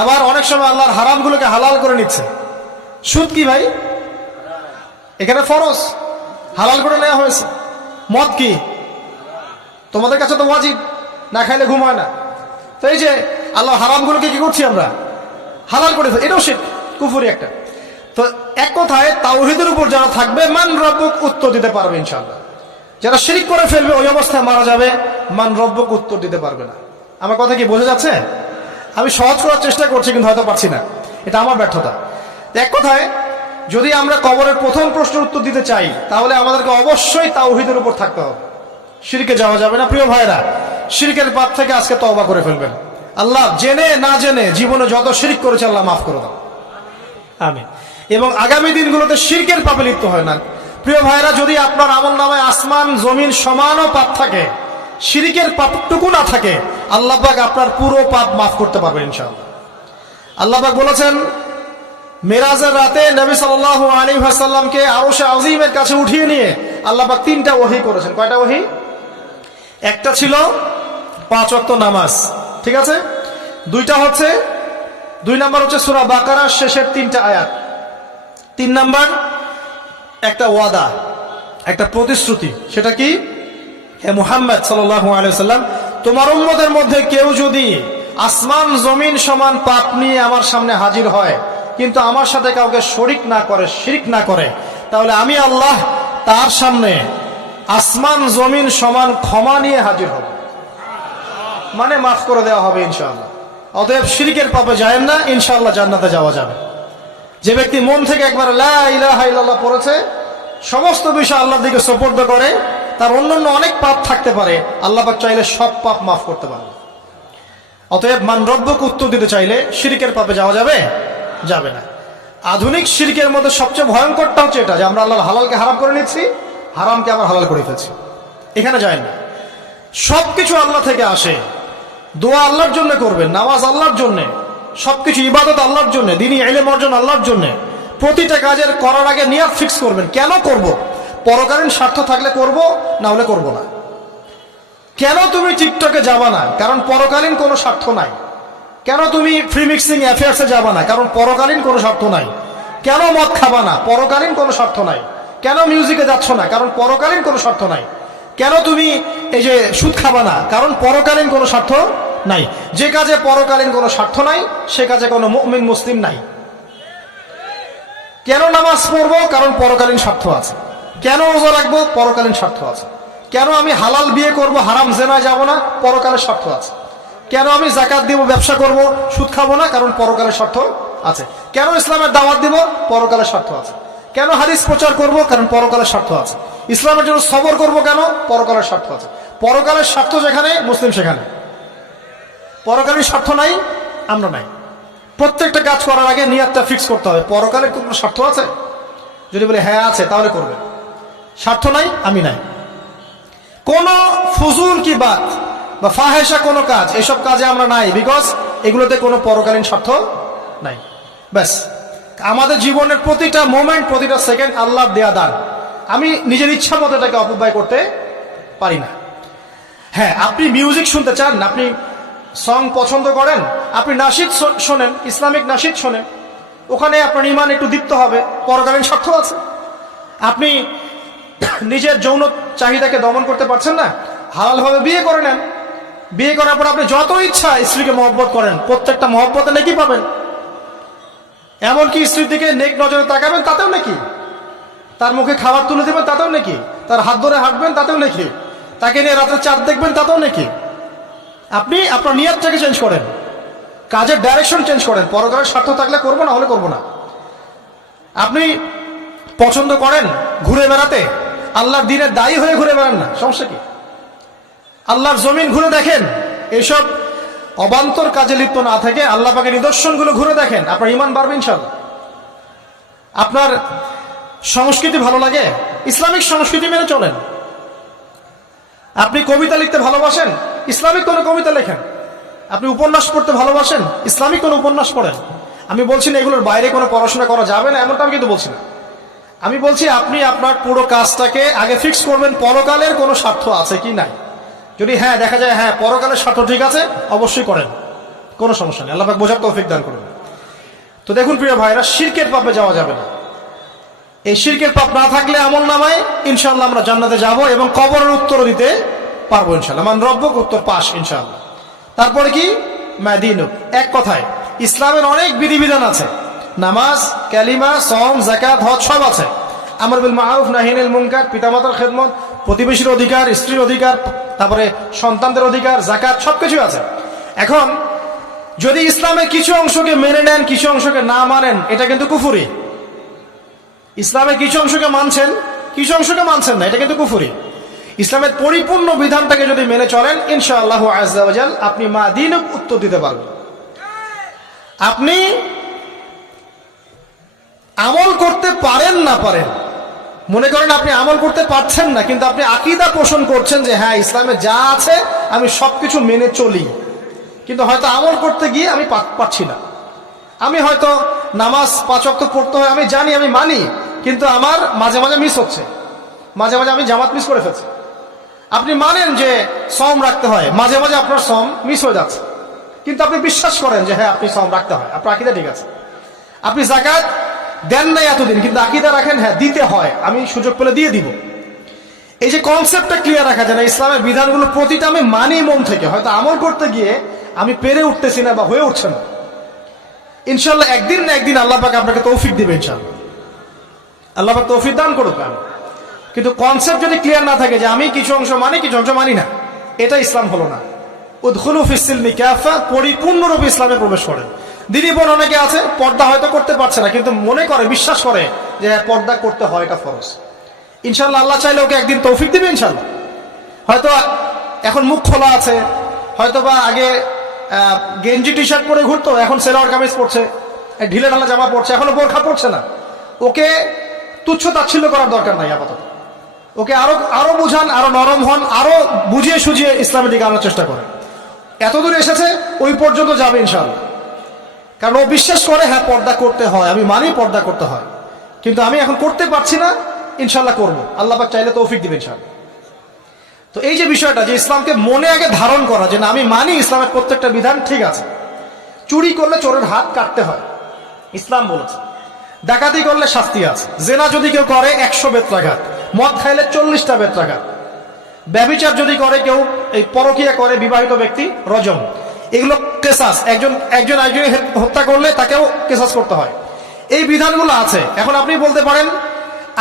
আবার অনেক সময় আল্লাহর হারামগুলোকে হালাল করে নিচ্ছে। সুদ কি ভাই? এখানে ফরজ, হালাল করে নেওয়া হয়েছে। মদ কি? তোমাদের কাছে তো ওয়াজিব, না খাইলে ঘুম হয় না। তো এই যে আল্লাহ হারামগুলোকে কি করছি আমরা? হালাল করে ফেলছি, এটাও শিরক, কুফরি একটা। তো এক কথায় তাওহীদের উপর যারা থাকবে মান রব্বুক উত্তর দিতে পারবে ইনশাআল্লাহ। যারা শিরক করে ফেলবে ওই অবস্থায় মারা যাবে, মান রব্বুক উত্তর দিতে পারবে না। আমার কথা কি বোঝা যাচ্ছে? আমি সহজ করার চেষ্টা করছি কিন্তু হয়তো পারছি না, এটা আমার ব্যর্থতা। এক কথায় যদি আমরা কবরের প্রথম প্রশ্নের উত্তর দিতে চাই তাহলে আমাদেরকে অবশ্যই তাওহীদের উপর থাকতে হবে, শিরকে যাওয়া যাবে না। প্রিয় ভাইরা, শিরকের পাপ থেকে আজকে তওবা করে ফেলবেন। আল্লাহ জেনে না জেনে জীবনে যত শিরক করেছে আল্লাহ মাফ করে দাও, আমিন। এবং আগামী দিনগুলোতে শিরকের পাপে লিপ্ত হয় না। প্রিয় ভাইরা, যদি আপনার আমলনামায় আসমান জমিন সমানও পাপ থাকে, শিরকের পাপটুকু না থাকে, আল্লাহ পাক আপনার পুরো পাপ মাফ করতে পারবেন ইনশাআল্লাহ। আল্লাহ পাক বলেছেন মেরাজের রাতে নবী সাল্লাল্লাহু আলাইহি ওয়াসাল্লামকে আরশে আজিমের কাছে উঠিয়ে নিয়ে আল্লাহ পাক 3টা ওহী করেছেন। কয়টা ওহী? একটা ছিল 5 ওয়াক্ত নামাজ, ঠিক আছে। 2 নাম্বার হচ্ছে সূরা বাকারার শেষের 3টা আয়াত। 3 নাম্বার একটা ওয়াদা, একটা প্রতিশ্রুতি। সেটা কি? হে মুহাম্মদ সাল্লাল্লাহু আলাইহি ওয়াসাল্লাম, তোমার উম্মতের মধ্যে কেউ যদি আসমান জমিন সমান পাপ নিয়ে আমার সামনে হাজির হয় কিন্তু আমার সাথে কাউকে শরিক না করে, শিরক না করে, তাহলে আমি আল্লাহ তার সামনে আসমান জমিন সমান ক্ষমা নিয়ে হাজির হব, মানে মাফ করে দেওয়া হবে ইনশাআল্লাহ। অতএব শিরকের পাপে যায় না, ইনশাআল্লাহ জান্নাতে যাওয়া যাবে। যে ব্যক্তি মন থেকে একবার লা ইলাহা ইল্লাল্লাহ পড়েছে, সমস্ত বিষয় আল্লাহর দিকে সুপর্দ করে, তার অন্যান্য অনেক পাপ থাকতে পারে, আল্লাহ পাক চাইলে সব পাপ মাফ করতে পারবে। অতএব মান রব্বুক উত্তর দিতে চাইলে শিরকের পাপে যাওয়া যাবে, যাবে না। আধুনিক শিরকের মধ্যে সবচেয়ে ভয়ঙ্করটা হচ্ছে এটা যে আমরা আল্লাহর হালালকে হারাম করে নিচ্ছি, হারামকে আবার হালাল করে ফেলছি। এখানে যায় না। সবকিছু আল্লাহ থেকে আসে। দোয়া আল্লাহর জন্য করবেন, নামাজ আল্লাহর জন্য, সবকিছু ইবাদত আল্লাহর জন্য, দ্বীনি ইলম অর্জন আল্লাহর জন্য। প্রতিটা কাজের করার আগে নিয়ত ফিক্স করবেন, কেন করব? পরকালীন স্বার্থ থাকলে করব, না হলে করব না। কেন তুমি টিকটকে যাবা না? কারণ পরকালীন কোনো স্বার্থ নাই। কেন তুমি ফ্রি মিক্সিং অ্যাফেয়ার্সে যাবা না? কারণ পরকালীন কোনো স্বার্থ নাই। কেন মদ খাবা না? পরকালীন কোনো স্বার্থ নাই। কেন মিউজিকে যাচ্ছ না? কারণ পরকালীন কোনো স্বার্থ নাই। কেন তুমি এই যে সুদ খাবা না? কারণ পরকালীন কোনো স্বার্থ নাই। যে কাজে পরকালীন কোনো স্বার্থ নাই সে কাজে কোনো মুমিন মুসলিম নাই। কেন নামাজ পড়বো? কারণ পরকালীন স্বার্থ আছে। কেন রোজা রাখবো? পরকালীন স্বার্থ আছে। কেন আমি হালাল বিয়ে করব, হারাম জেনায় যাব না? পরকালের স্বার্থ আছে। কেন আমি যাকাত দিব, ব্যবসা করব, সুদ খাবো না? কারণ পরকালের স্বার্থ আছে। কেন ইসলামের দাওয়াত দিব? পরকালের স্বার্থ আছে। কেন হাদিস প্রচার করব? কারণ পরকালের স্বার্থ আছে। ইসলামের জন্য সবর করব কেন? পরকালের স্বার্থ আছে। পরকালের স্বার্থ যেখানে, মুসলিম সেখানে। পরকালের স্বার্থ নাই, আমরা নাই। প্রত্যেকটা কাজ করার আগে নিয়তটা ফিক্স করতে হবে, পরকালের কোনো স্বার্থ আছে? যদি বলে হ্যাঁ আছে, তাহলে করবে। স্বার্থ নাই, আমি নাই। কোন ফুজুল কি বাত বা ফাহেসা কোনো কাজ, এসব কাজে আমরা নাই, বিকজ এগুলোতে কোনো পরকালীন স্বার্থ নাই। ব্যাস, আমাদের জীবনের প্রতিটা মোমেন্ট, প্রতিটা সেকেন্ড আল্লাহর দেয়া দান। আমি নিজের ইচ্ছা মতো এটাকে অপব্যয় করতে পারি না। হ্যাঁ, আপনি মিউজিক শুনতে চান, আপনি সং পছন্দ করেন, আপনি নাশিদ শোনেন, ইসলামিক নাশিদ শোনেন, ওখানে আপনার ইমান একটু দীপ্ত হবে, পরকালীন স্বার্থ আছে। আপনি নিজের যৌন চাহিদাকে দমন করতে পারছেন না, হালালভাবে বিয়ে করে নেন। বিয়ে করার পর আপনি যত ইচ্ছা স্ত্রীকে মহব্বত করেন, প্রত্যেকটা মহব্বতে নেকি পাবেন। এমনকি স্ত্রীর দিকে নেক নজরে তাকাবেন, তাতেও নাকি। তার মুখে খাবার তুলে দেবেন, তাতেও নাকি। তার হাত ধরে হাঁটবেন, তাতেও নাকি। তাকে নিয়ে রাতে চাঁদ দেখবেন, তাতেও নাকি। আপনি আপনার নিয়তটাকে চেঞ্জ করেন, কাজের ডাইরেকশন চেঞ্জ করেন। পরকালের স্বার্থ থাকলে করবো, না হলে করবো না। আপনি পছন্দ করেন ঘুরে বেড়াতে, আল্লাহর দিনের দায়ী হয়ে ঘুরে বেড়ান না, সমস্যা কি? আল্লাহর জমিন ঘুরে দেখেন, এইসব অবান্তর কাজে লিপ্ত না থেকে আল্লাহ পাকের নিদর্শনগুলো ঘুরে দেখেন, আপনার ইমান বাড়বে ইনশাআল্লাহ। আপনার সংস্কৃতি ভালো লাগে, ইসলামিক সংস্কৃতি মেনে চলেন। আপনি কবিতা লিখতে ভালোবাসেন, ইসলামিক কোন কবিতা লেখেন। আপনি উপন্যাস পড়তে ভালোবাসেন, ইসলামিক কোন উপন্যাস পড়েন। আমি বলছি না এগুলোর বাইরে কোনো পড়াশোনা করা যাবে না, এমনটা আমি কিন্তু বলছি না। আমি বলছি আপনি আপনার পুরো কাজটাকে আগে ফিক্স করবেন পরকালের কোনো স্বার্থ আছে কি নাই। যদি হ্যাঁ দেখা যায় হ্যাঁ পরকালের স্বার্থ ঠিক আছে, অবশ্যই করেন, কোনো সমস্যা নেই। আল্লাহ পাক বোঝার তৌফিক দান করুন। তো দেখুন প্রিয় ভাইরা, শিরকের পাপে যাওয়া যাবে না। এই শিরকের পাপ না থাকলে আমল নামায় ইনশাআল্লাহ আমরা জান্নাতে যাব এবং কবরের উত্তর দিতে পারবো ইনশাআল্লাহ। মান রব্বুক, উত্তর পাস ইনশাআল্লাহ। তারপরে কি মাদিনুক, এক কথায় ইসলামের অনেক বিধিবিধান আছে, নামাজ, কালিমা, সওম, যাকাত, হজ সব আছে। আমর বিল মারুফ, নাহি আনিল মুনকার, পিতামাতার খেদমত, প্রতিবেশীর অধিকার, স্ত্রীর অধিকার, তারপরে সন্তানদের অধিকার, যাকাত সবকিছু আছে। এখন যদি ইসলামের কিছু অংশকে মেনে নেন, কিছু অংশকে না মানেন, এটা কিন্তু কুফরি। ইসলামের কিছু অংশকে মানছেন, কিছু অংশকে মানছেন না, এটা কিন্তু কুফরি। ইসলামের পরিপূর্ণ বিধানটাকে যদি মেনে চলেন ইনশাআল্লাহু আযজা ওয়া জাল আপনি মাদিনুক উত্তর দিতে পারবেন। আপনি আমল করতে পারেন না পারেন, মনে করেন আপনি আমল করতে পারছেন না, কিন্তু আপনি আকীদা পোষণ করছেন যে হ্যাঁ ইসলামে যা আছে আমি সবকিছু মেনে চলি, কিন্তু হয়তো আমল করতে গিয়ে আমি পারছি না। আমি হয়তো নামাজ 5 ওয়াক্ত পড়তে হয়, আমি জানি, আমি মানি, কিন্তু আমার মাঝে মাঝে মিস হচ্ছে, মাঝে মাঝে আমি জামাত মিস করে ফেলছি। আপনি মানেন যে সওম রাখতে হয়, মাঝে মাঝে আপনার সওম মিস হয়ে যাচ্ছে, কিন্তু আপনি বিশ্বাস করেন যে হ্যাঁ আপনি সওম রাখতে হয়, আপনার আকীদা ঠিক আছে। আপনি যাকাত দেন নাই এতদিন, কিন্তু আকীদা রাখেন হ্যাঁ দিতে হয়, আমি সুযোগ পেলে দিয়ে দিব। এই যে কনসেপ্টটা ক্লিয়ার রাখা যায় না, ইসলামের বিধানগুলো প্রতিটা আমি মানি মন থেকে, হয়তো আমল করতে গিয়ে আমি পেরে উঠতেছি না বা হয়ে উঠছে না। ইনশাআল্লাহ একদিন না একদিন আল্লাহ পাক আপনাকে তৌফিক দিবে ইনশাআল্লাহ, আল্লাহ পাক তৌফিক দান করুক। কিন্তু কনসেপ্ট যদি ক্লিয়ার না থাকে যে আমি কিছু অংশ মানি কিছু অংশ মানি না, এটা ইসলাম হলো না। উদখুলু ফিস সিলমি কাফা, পরিপূর্ণরূপে ইসলামে প্রবেশ করেন। দিনী বোন অনেকে আছে পর্দা হয়তো করতে পারছে না, কিন্তু মনে করে, বিশ্বাস করে যে হ্যাঁ পর্দা করতে হয়, এটা ফরজ। ইনশাআল্লাহ আল্লাহ চাইলে ওকে একদিন তৌফিক দিবে ইনশাআল্লাহ। হয়তো এখন মুখ খোলা আছে, হয়তো বা আগে গেঞ্জি টি শার্ট পরে ঘুরতো, এখন সেলোয়ার কামিজ পরছে, ঢিলে ঢালা জামা পরছে, এখনো বোরখা পরছে না। ওকে তুচ্ছ তাচ্ছিল্য করার দরকার নাই আপাতত, ওকে আরো বুঝান, আরো নরম হন, আরো বুঝিয়ে সুঝিয়ে ইসলামের দিকে আনার চেষ্টা করেন। এতদূর এসেছে, ওই পর্যন্ত যাবে ইনশাআল্লাহ। কারণ ও বিশ্বাস করে হ্যাঁ পর্দা করতে হয়, আমি মানি পর্দা করতে হয়, কিন্তু আমি এখন করতে পারছি না, ইনশাআল্লাহ করবো, আল্লাহ পাক চাইলে তৌফিক দিবেন ইনশাআল্লাহ। তো এই যে বিষয়টা, যে ইসলামকে মনে আগে ধারণ করা, যে না আমি মানি ইসলামের প্রত্যেকটা বিধান ঠিক আছে। চুরি করলে চোরের হাত কাটতে হয়, ইসলাম বলেছে। ডাকাতি করলে শাস্তি আছে। জেনা যদি কেউ করে 100 বেত্রাঘাত, মদ খাইলে 40টা বেত্রাঘাত, ব্যভিচার যদি করে কেউ, এই পরকীয়া করে বিবাহিত ব্যক্তি, রজম। এগুলো কেসাস, একজন হত্যা করলে তাকেও কেসাস করতে হয়। এই বিধানগুলো আছে। এখন আপনি বলতে পারেন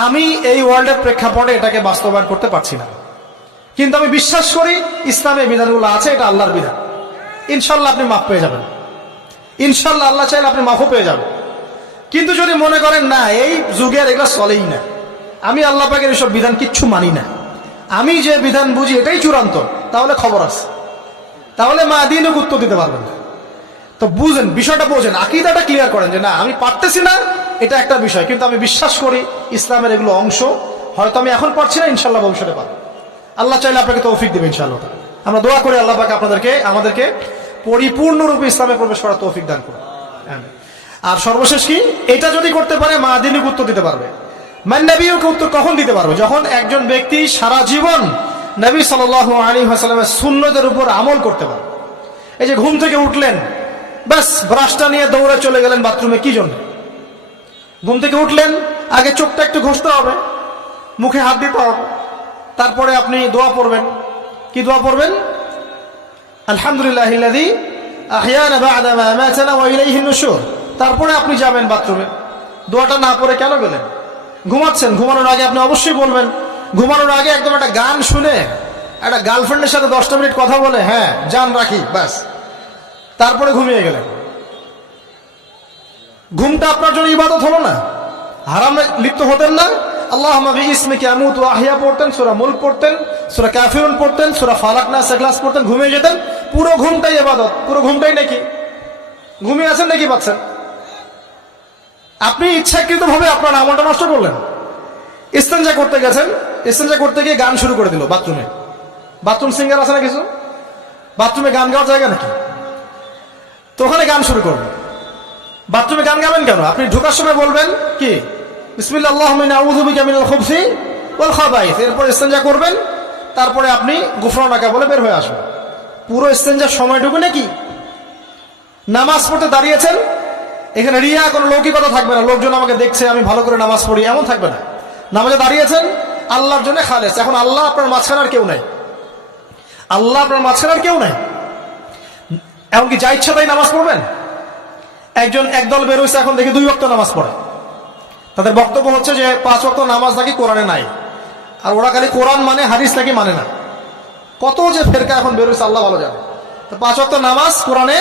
আমি এই ওয়ার্ল্ডের প্রেক্ষাপটে এটাকে বাস্তবায়ন করতে পারছি না, কিন্তু আমি বিশ্বাস করি ইসলামে বিধানগুলো আছে, এটা আল্লাহর বিধান। ইনশাল্লাহ আপনি মাফ পেয়ে যাবেন, ইনশাল্লাহ আল্লাহ চাইলে আপনি মাফও পেয়ে যাবেন। কিন্তু যদি মনে করেন না এই যুগের এগুলো চলেই না, আমি আল্লাহ পাকের এসব বিধান কিচ্ছু মানি না, আমি যে বিধান বুঝি এটাই চূড়ান্ত, তাহলে খবর আছে, তাহলে মাদিনুক উত্তর দিতে পারবেন না। তো বুঝেন, বিষয়টা বোঝেন, আকীদাটা ক্লিয়ার করেন যে না আমি পারতেছি না, এটা একটা বিষয়, কিন্তু আমি বিশ্বাস করি ইসলামের এগুলো অংশ, হয়তো আমি এখন পারছি না, ইনশাল্লাহ ভবিষ্যতে পারবো। আল্লাহ চাইলে আপনাকে তৌফিক দেবে ইনশাআল্লাহ। আমরা দোয়া করি আল্লাহ পাক আমাদেরকে পরিপূর্ণরূপে ইসলামে প্রবেশ করার তৌফিক দান করুন। আর সর্বশেষ কি, এটা যদি করতে পারে মাদিনুক উত্তর দিতে পারবে। মান নবিয়ুক উত্তর কখন দিতে পারবে? যখন একজন ব্যক্তি সারা জীবন নবী সাল্লাল্লাহু আলাইহি ওয়াসাল্লামের সুন্নতের উপর আমল করতে পারে। এই যে ঘুম থেকে উঠলেন, ব্যাস ব্রাশটা নিয়ে দৌড়ে চলে গেলেন বাথরুমে, কি জন্য? ঘুম থেকে উঠলেন, আগে চোখটা একটু ঘষতে হবে, মুখে হাত দিতে হবে, তারপরে আপনি দোয়া পড়বেন। কি দোয়া পড়বেন? আলহামদুলিল্লাহিল্লাযী আহইয়ানা বা'দা মা আমাতানা ওয়া ইলাইহিন নুশুর। তারপরে আপনি যাবেন বাথরুমে। দোয়াটা না পড়ে কেন গেলেন? ঘুমাচ্ছেন, ঘুমানোর আগে আপনি অবশ্যই বলবেন। ঘুমানোর আগে একদম একটা গান শুনে, একটা গার্লফ্রেন্ডের সাথে 10টা মিনিট কথা বলে হ্যাঁ জান রাখি, ব্যাস, তারপরে ঘুমিয়ে গেলেন। ঘুমটা আপনার জন্য ইবাদত হলো না? হারামে লিপ্ত হতেন না? আল্লাহুম্মা বিইসমিকা আমুতু ওয়া আহইয়া পড়তেন, সূরা মুলক পড়তেন, সূরা কাফিরুন পড়তেন, সূরা ফালাক নাস ইখলাস পড়তেন, ঘুমিয়ে যেতেন। পুরো ঘুমটাই ইবাদত, পুরো ঘুমটাই নাকি ঘুমিয়ে আছেন নাকি পাচ্ছেন? আপনি ইচ্ছাকৃতভাবে আপনার আমলটা নষ্ট করলেন। ইস্তেঞ্জা করতে গেছেন, ইস্তেঞ্জা করতে গিয়ে গান শুরু করে দিল বাথরুমে। বাথরুম সিঙ্গার আছে না কিছু, বাথরুমে গান গাওয়ার জায়গা নাকি? তো ওখানে গান শুরু করবেন। বাথরুমে গান গাবেন কেন? আপনি ঢোকার সময় বলবেন কি, বিসমিল্লাহ আল্লাহুম্মা ইন্নী আউযু বিকা মিনাল খুবসি ওয়াল খাবাইস। এরপর ইস্তেঞ্জা করবেন, তারপরে আপনি গুফরানাকা বলে বের হয়ে আসবেন। পুরো ইস্তেঞ্জার সময়টুকু নাকি? নামাজ পড়তে দাঁড়িয়েছেন, এখানে রিয়া কোনো লৌকিকতা থাকবে না, লোকজন আমাকে দেখছে আমি ভালো করে নামাজ পড়ি, এমন থাকবে না। নামাজে দাঁড়িয়েছেন আল্লাহর জন্য খালেস। এখন আল্লাহ আপনার মাঝখানে আর কেউ নাই, আল্লাহ আপনার মাঝখানে আর কেউ নাই। এমনকি যা ইচ্ছা তাই নামাজ পড়বেন। একদল বেরোইছে, এখন দেখি 2 ওয়াক্ত নামাজ পড়ে। তাদের বক্তব্য হচ্ছে যে 5 ওয়াক্ত নামাজ নাকি কোরআনে নাই, আর ওরা খালি কোরআন মানে, হাদিস নাকি মানে না। কত যে ফেরকা এখন বেরোইছে আল্লাহ ভালো জানে। তো 5 ওয়াক্ত নামাজ কোরআনে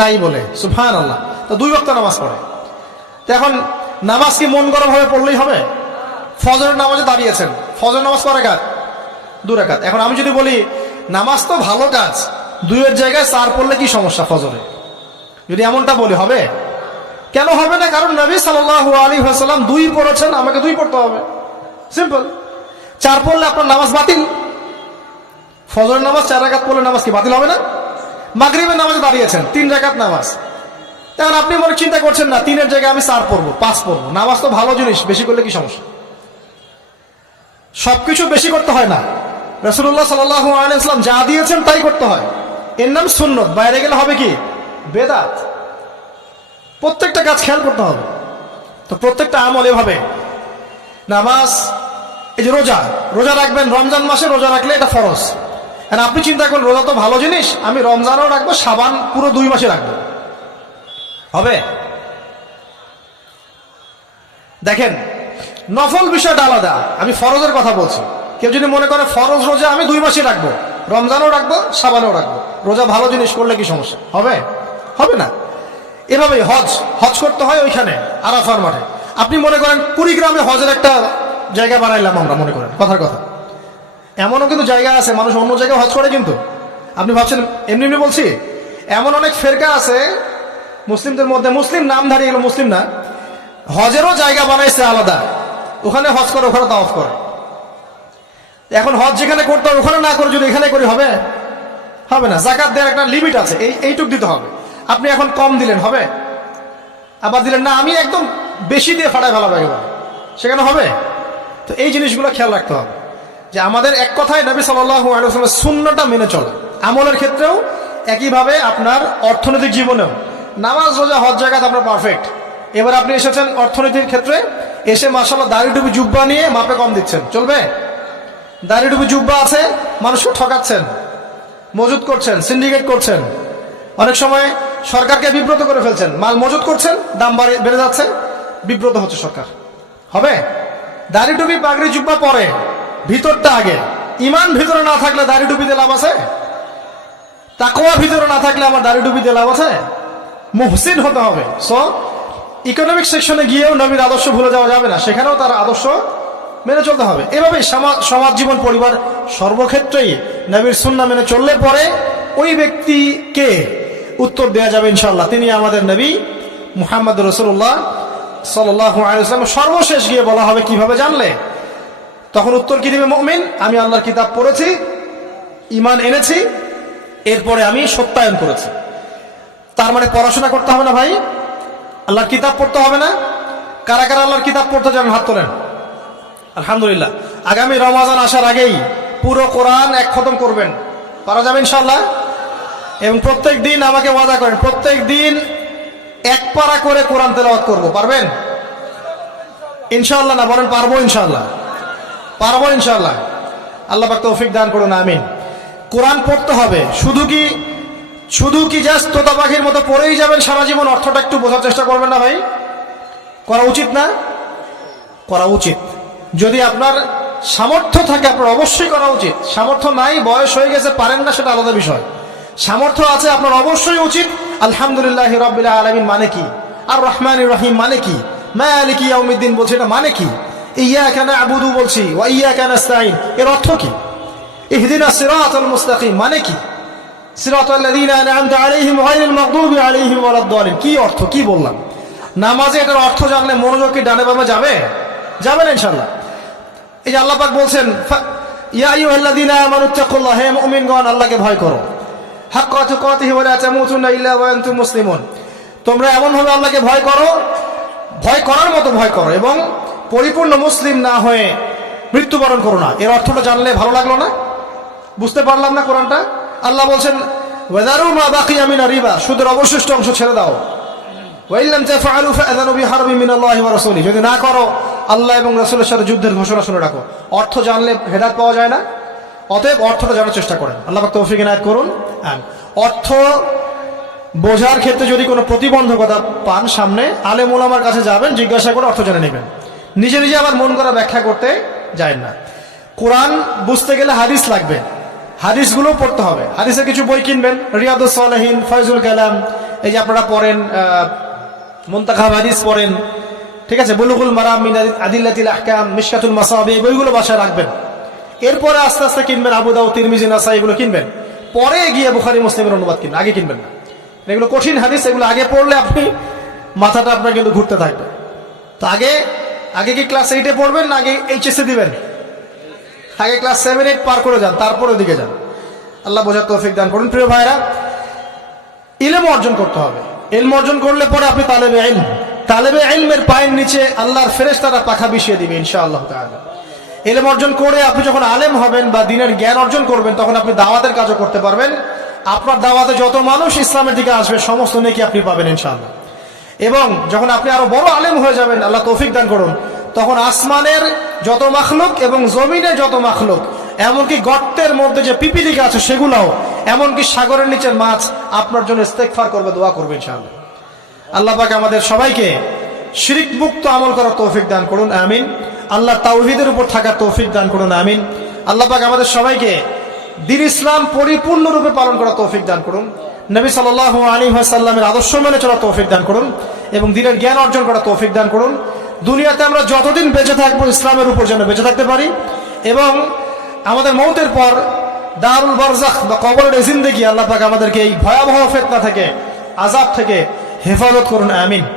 নাই বলে, সুবহানাল্লাহ। তো 2 ওয়াক্ত নামাজ পড়ে। তো এখন নামাজ কি মন গরম ভাবে পড়লেই হবে? ফজরের নামাজে দাঁড়িয়েছেন, ফজর নামাজ কয় রাকাত? 2 রাকাত। এখন আমি যদি বলি নামাজ তো ভালো কাজ, 2 এর জায়গায় 4 পড়লে কি সমস্যা ফজরে? যদি এমনটা বলি হবে? কেন হবে না? কারণ নবী সাল্লাল্লাহু আলাইহি ওয়াসাল্লাম 2 পড়েছেন, আমাকে 2 পড়তে হবে, সিম্পল। 4 পড়লে আপনার নামাজ বাতিল। ফজরের নামাজ 4 রাকাত পড়লে নামাজ কি বাতিল হবে না? মাগরিবের নামাজে দাঁড়িয়েছেন, 3 রাকাত নামাজ। এখন আপনি মনে চিন্তা করছেন না 3 এর জায়গায় আমি 4 পড়বো, 5 পড়বো। নামাজ তো ভালো জিনিস, বেশি করলে কি সমস্যা? সবকিছু বেশি করতে হয় না। রাসূলুল্লাহ সাল্লাল্লাহু আলাইহি ওয়াসাল্লাম যা দিয়েছেন তাই করতে হয়। এর নাম সুন্নত। বাইরে গেলে হবে কি? বেদাত। প্রত্যেকটা কাজ খেয়াল করতে হবে। তো প্রত্যেকটা আমল এভাবে। নামাজ, এই যে রোজা রাখবেন, রমজান মাসে রোজা রাখলে এটা ফরজ। আর আপনি চিন্তা করেন রোজা তো ভালো জিনিস, আমি রমজানও রাখবো, শাবান পুরো 2 মাসে রাখবো, হবে? দেখেন, নফল বিষয়টা আলাদা, আমি ফরজের কথা বলছি। কেউ যদি মনে করে ফরজ রোজা আমি 2 মাসে রাখবো, রমজানও রাখবো, শাবানও রাখবো, রোজা ভালো জিনিস করলে কি সমস্যা হবে? হবে না। এভাবেই হজ করতে হয় ওইখানে আরাফার মাঠে। আপনি মনে করেন কুড়িগ্রামে হজের একটা জায়গা বানাইলাম আমরা, মনে করেন কথার কথা, এমনও কিন্তু জায়গা আছে মানুষ অন্য জায়গায় হজ করে। কিন্তু আপনি ভাবছেন এমনি এমনি বলছি, এমন অনেক ফেরকা আছে মুসলিমদের মধ্যে, মুসলিম নামধারী, এগুলো মুসলিম না, হজেরও জায়গা বানাইছে আলাদা, ওখানে হজ করে, ওখানে তাওয়াফ করে। এখন হজ যেখানে করতে হবে ওখানে না করে যদি এখানে করি, হবে? হবে না। যাকাত দেওয়ার একটা লিমিট আছে, এইটুক দিতে হবে। আপনি এখন কম দিলেন, হবে? আবার দিলেন না আমি একদম বেশি দিয়ে ফাটায় ভালো লাগে, সেখানে হবে? তো এই জিনিসগুলো খেয়াল রাখতে হবে যে আমাদের এক কথায় নবী সাল্লাল্লাহু আলাইহি ওয়াসাল্লামের সুন্নাহটা মেনে চলা। আমলের ক্ষেত্রেও একইভাবে, আপনার অর্থনৈতিক জীবনেও, নামাজ রোজা হজ জাকাত আপনার পারফেক্ট। এবার আপনি এসেছেন অর্থনীতির ক্ষেত্রে, এসে মাশাআল্লাহ দাড়ি টুপি জুব্বা নিয়ে মাপে কম দিচ্ছেন, চলবে? দাড়ি টুপি জুব্বা আছে, মানুষকে ঠকাচ্ছেন, মজুদ করছেন, সিন্ডিকেট করছেন, অনেক সময় সরকারকে বিব্রত করে ফেলছেন, মাল মজুদ করছেন, দাম বেড়ে যাচ্ছে, বিব্রত হচ্ছে সরকার, হবে? দাড়ি টুপি পাগড়ি জুব্বা পরে, ভিতরটা আগে। ইমান ভিতরে না থাকলে দাড়ি টুপি দিয়ে লাভ আছে? তাকওয়া ভিতরে না থাকলে আমার দাড়ি টুপি দিয়ে লাভ আছে? মুহসিন হতে হবে। সো ইকোনমিক সেকশনে গিয়েও নবীর আদর্শ ভুলে যাওয়া যাবে না, সেখানেও তার আদর্শ মেনে চলতে হবে। এভাবেই সমাজ জীবন, পরিবার, সর্বক্ষেত্রেই নবীর সুন্নাহ মেনে চললে পরে ওই ব্যক্তিকে উত্তর দেওয়া যাবে ইনশাআল্লাহ, তিনি আমাদের নবী মুহাম্মদ রাসূলুল্লাহ সাল্লাল্লাহু আলাইহি ওয়াসাল্লাম। সর্বশেষ গিয়ে বলা হবে কিভাবে জানলে? তখন উত্তর কি দিবে মুমিন? আমি আল্লাহর কিতাব পড়েছি, ঈমান এনেছি, এরপরে আমি সত্যায়ন করেছি। তার মানে পড়াশোনা করতে হবে না ভাই? আল্লাহর কিতাব পড়তে হবে না? কারা কারা আল্লাহর কিতাব পড়তে জানেন হাত তোলেন। আলহামদুলিল্লাহ। আগামী রমাজান আসার আগেই পুরো কোরআন 1 খতম করবেন, পারা যাবে ইনশাআল্লাহ? এবং প্রত্যেক দিন আমাকে ওয়াদা করেন, প্রত্যেক দিন 1 পারা করে কোরআন তেলাওয়াত করব, পারবেন ইনশাআল্লাহ? না বলেন পারবো ইনশাআল্লাহ? পারবো ইনশাআল্লাহ। আল্লাহ পাক তৌফিক দান করুন, আমিন। কোরআন পড়তে হবে। শুধু কি জাস্ট তোতা পাখির মতো পড়েই যাবেন সারা জীবন? অর্থটা একটু বোঝার চেষ্টা করবেন না ভাই? করা উচিত না? করা উচিত। যদি আপনার সামর্থ্য থাকে আপনার অবশ্যই করা উচিত। সামর্থ্য নাই, বয়স হয়ে গেছে, পারেন না, সেটা আলাদা বিষয়। সামর্থ্য আছে আপনার, অবশ্যই উচিত। আলহামদুলিল্লাহি রাব্বিল আলামিন মানে কি? আর রহমানির রহিম মানে কি? মালিকি ইয়াউমিদ্দিন বলছি, এটা মানে কি? ইয়াকা না'বুদু বলছি, ওয়া ইয়াকা নাস্তাঈন, এর অর্থ কি? ইহদিনাস সিরাতাল মুস্তাকিম মানে কি? সিরাতাল্লাযীনা আন'আমতা আলাইহিম গায়রিল মাগদুবি আলাইহিম ওয়ালাদ-দালিন, কি অর্থ, কি বললাম? নামাজে এটার অর্থ জানলে মনোযোগ কি ডানে বামে যাবে? যাবে না ইনশাআল্লাহ। এই যে আল্লাহ পাক বলছেন ইয়া আইয়ুহাল্লাযীনা আমানুত্তাকুল্লাহ, হে মুমিনগণ আল্লাহকে ভয় করো। হাক্কা তুকাতিহি ওয়া লা তামুতুন্না ইল্লা ওয়া আনতুম মুসলিমুন। তোমরা এমন ভাবে আল্লাহকে ভয় করো, ভয় করার মতো ভয় করো, এবং পরিপূর্ণ মুসলিম না হয়ে মৃত্যুবরণ করো না। এর অর্থটা জানলে ভালো লাগলো না? বুঝতে পারলাম না কোরআনটা? আল্লাহ বলছেন ওয়াদারু মা বাকিয়া মিনার রিবা, সুদের অবশিষ্ট অংশ ছেড়ে দাও। ওয়া ইল্লাম তাফআলু ফাআযানু বিহারবিন মিনাল্লাহি ওয়া রাসূলিহি, যদি না করো আল্লাহ এবং রাসূলের সাথে যুদ্ধের ঘোষণা শুনে রাখো। অর্থ জানলে হেদায়েত পাওয়া যায় না? অতএব অর্থটা জানার চেষ্টা করেন। আল্লাহ পাক তৌফিক ইনায়েত করুন। অর্থ বোঝার ক্ষেত্রে যদি কোনো প্রতিবন্ধকতা পান সামনে, আলেম ওলামার কাছে যাবেন, জিজ্ঞাসা করে অর্থ জেনে নেবেন। নিজে নিজে আবার মন করা ব্যাখ্যা করতে যায় না। কোরআন বুঝতে গেলে হাদিস লাগবে, হাদিসগুলো পড়তে হবে। হাদিসের কিছু বই কিনবেন, রিয়াদুস সালেহিন, ফয়জুল কালাম, এই যে আপনারা পড়েন, মুনতাখাব হাদিস পড়েন, ঠিক আছে, বুলুগুল মারাম মিন আদিল্লাতিল আহকাম, মিশকাতুল মাসাবি, এই বইগুলো বাসায় রাখবেন। এরপরে আস্তে আস্তে কিনবেন আবু দাউদ, তিরমিজি, নাসাই, এগুলো কিনবেন। পরে গিয়ে বুখারী মুসলিমের অনুবাদ কিনবেন, আগে কিনবেন না। এগুলো কঠিন হাদিস, এগুলো আগে পড়লে আপনি মাথাটা আপনার কিন্তু ঘুরতে থাকবে। তো আগে কি ক্লাস 8-এ পড়বেন না আগে এইচএসএ দিবেন? আগে ক্লাস 7-8 পার করে যান, তারপরে ওদিকে যান। আল্লাহ বোঝার তৌফিক দান করুন। প্রিয় ভাইরা, ইলম অর্জন করতে হবে। ইলম অর্জন করলে পরে আপনি তালেবে ইলম, তালেবে ইলমের পায়ের নিচে আল্লাহর ফেরেশতারা পাখা বিছিয়ে দিবে ইনশাআল্লাহ তাআলা। ইলম অর্জন করে আপনি যখন আলেম হবেন বা দ্বীনের জ্ঞান অর্জন করবেন, তখন আপনি দাওয়াতের কাজও করতে পারবেন। আপনার দাওয়াতে যত মানুষ ইসলামের দিকে আসবে সমস্ত নেকি আপনি পাবেন ইনশাআল্লাহ। এবং যখন আপনি আরো বড় আলেম হয়ে যাবেন, আল্লাহ তৌফিক দান করুন, তখন আসমানের যত মাখলুক এবং জমিনের যত মাখলুক, এমনকি গর্তের মধ্যে যে পিপিলিকা আছে সেগুলোও, এমনকি সাগরের নিচের মাছ আপনার জন্য ইস্তেগফার করবে, দোয়া করবে ইনশাআল্লাহ। আল্লাহ পাক আমাদের সবাইকে শিরক মুক্ত আমল করার তৌফিক দান করুন, আমিন। আল্লাহ তাওহীদের উপর থাকার তৌফিক দান করুন, আমিন। আল্লাহ পাক আমাদের সবাইকে দ্বীন ইসলাম পরিপূর্ণরূপে পালন করার তৌফিক দান করুন, নবী সাল্লাল্লাহু আলাইহি ওয়াসাল্লামের আদর্শ মেনে চলার তৌফিক দান করুন, এবং দ্বীনের জ্ঞান অর্জন করার তৌফিক দান করুন। দুনিয়াতে আমরা যতদিন বেঁচে থাকবো ইসলামের উপর যেন বেঁচে থাকতে পারি, এবং আমাদের মওতের পর দারুল বারজাখ বা কবরের জিন্দেগি, আল্লাহ পাক আমাদেরকে এই ভয়াবহ ফিতনা থেকে, আযাব থেকে হেফাজত করুন, আমিন।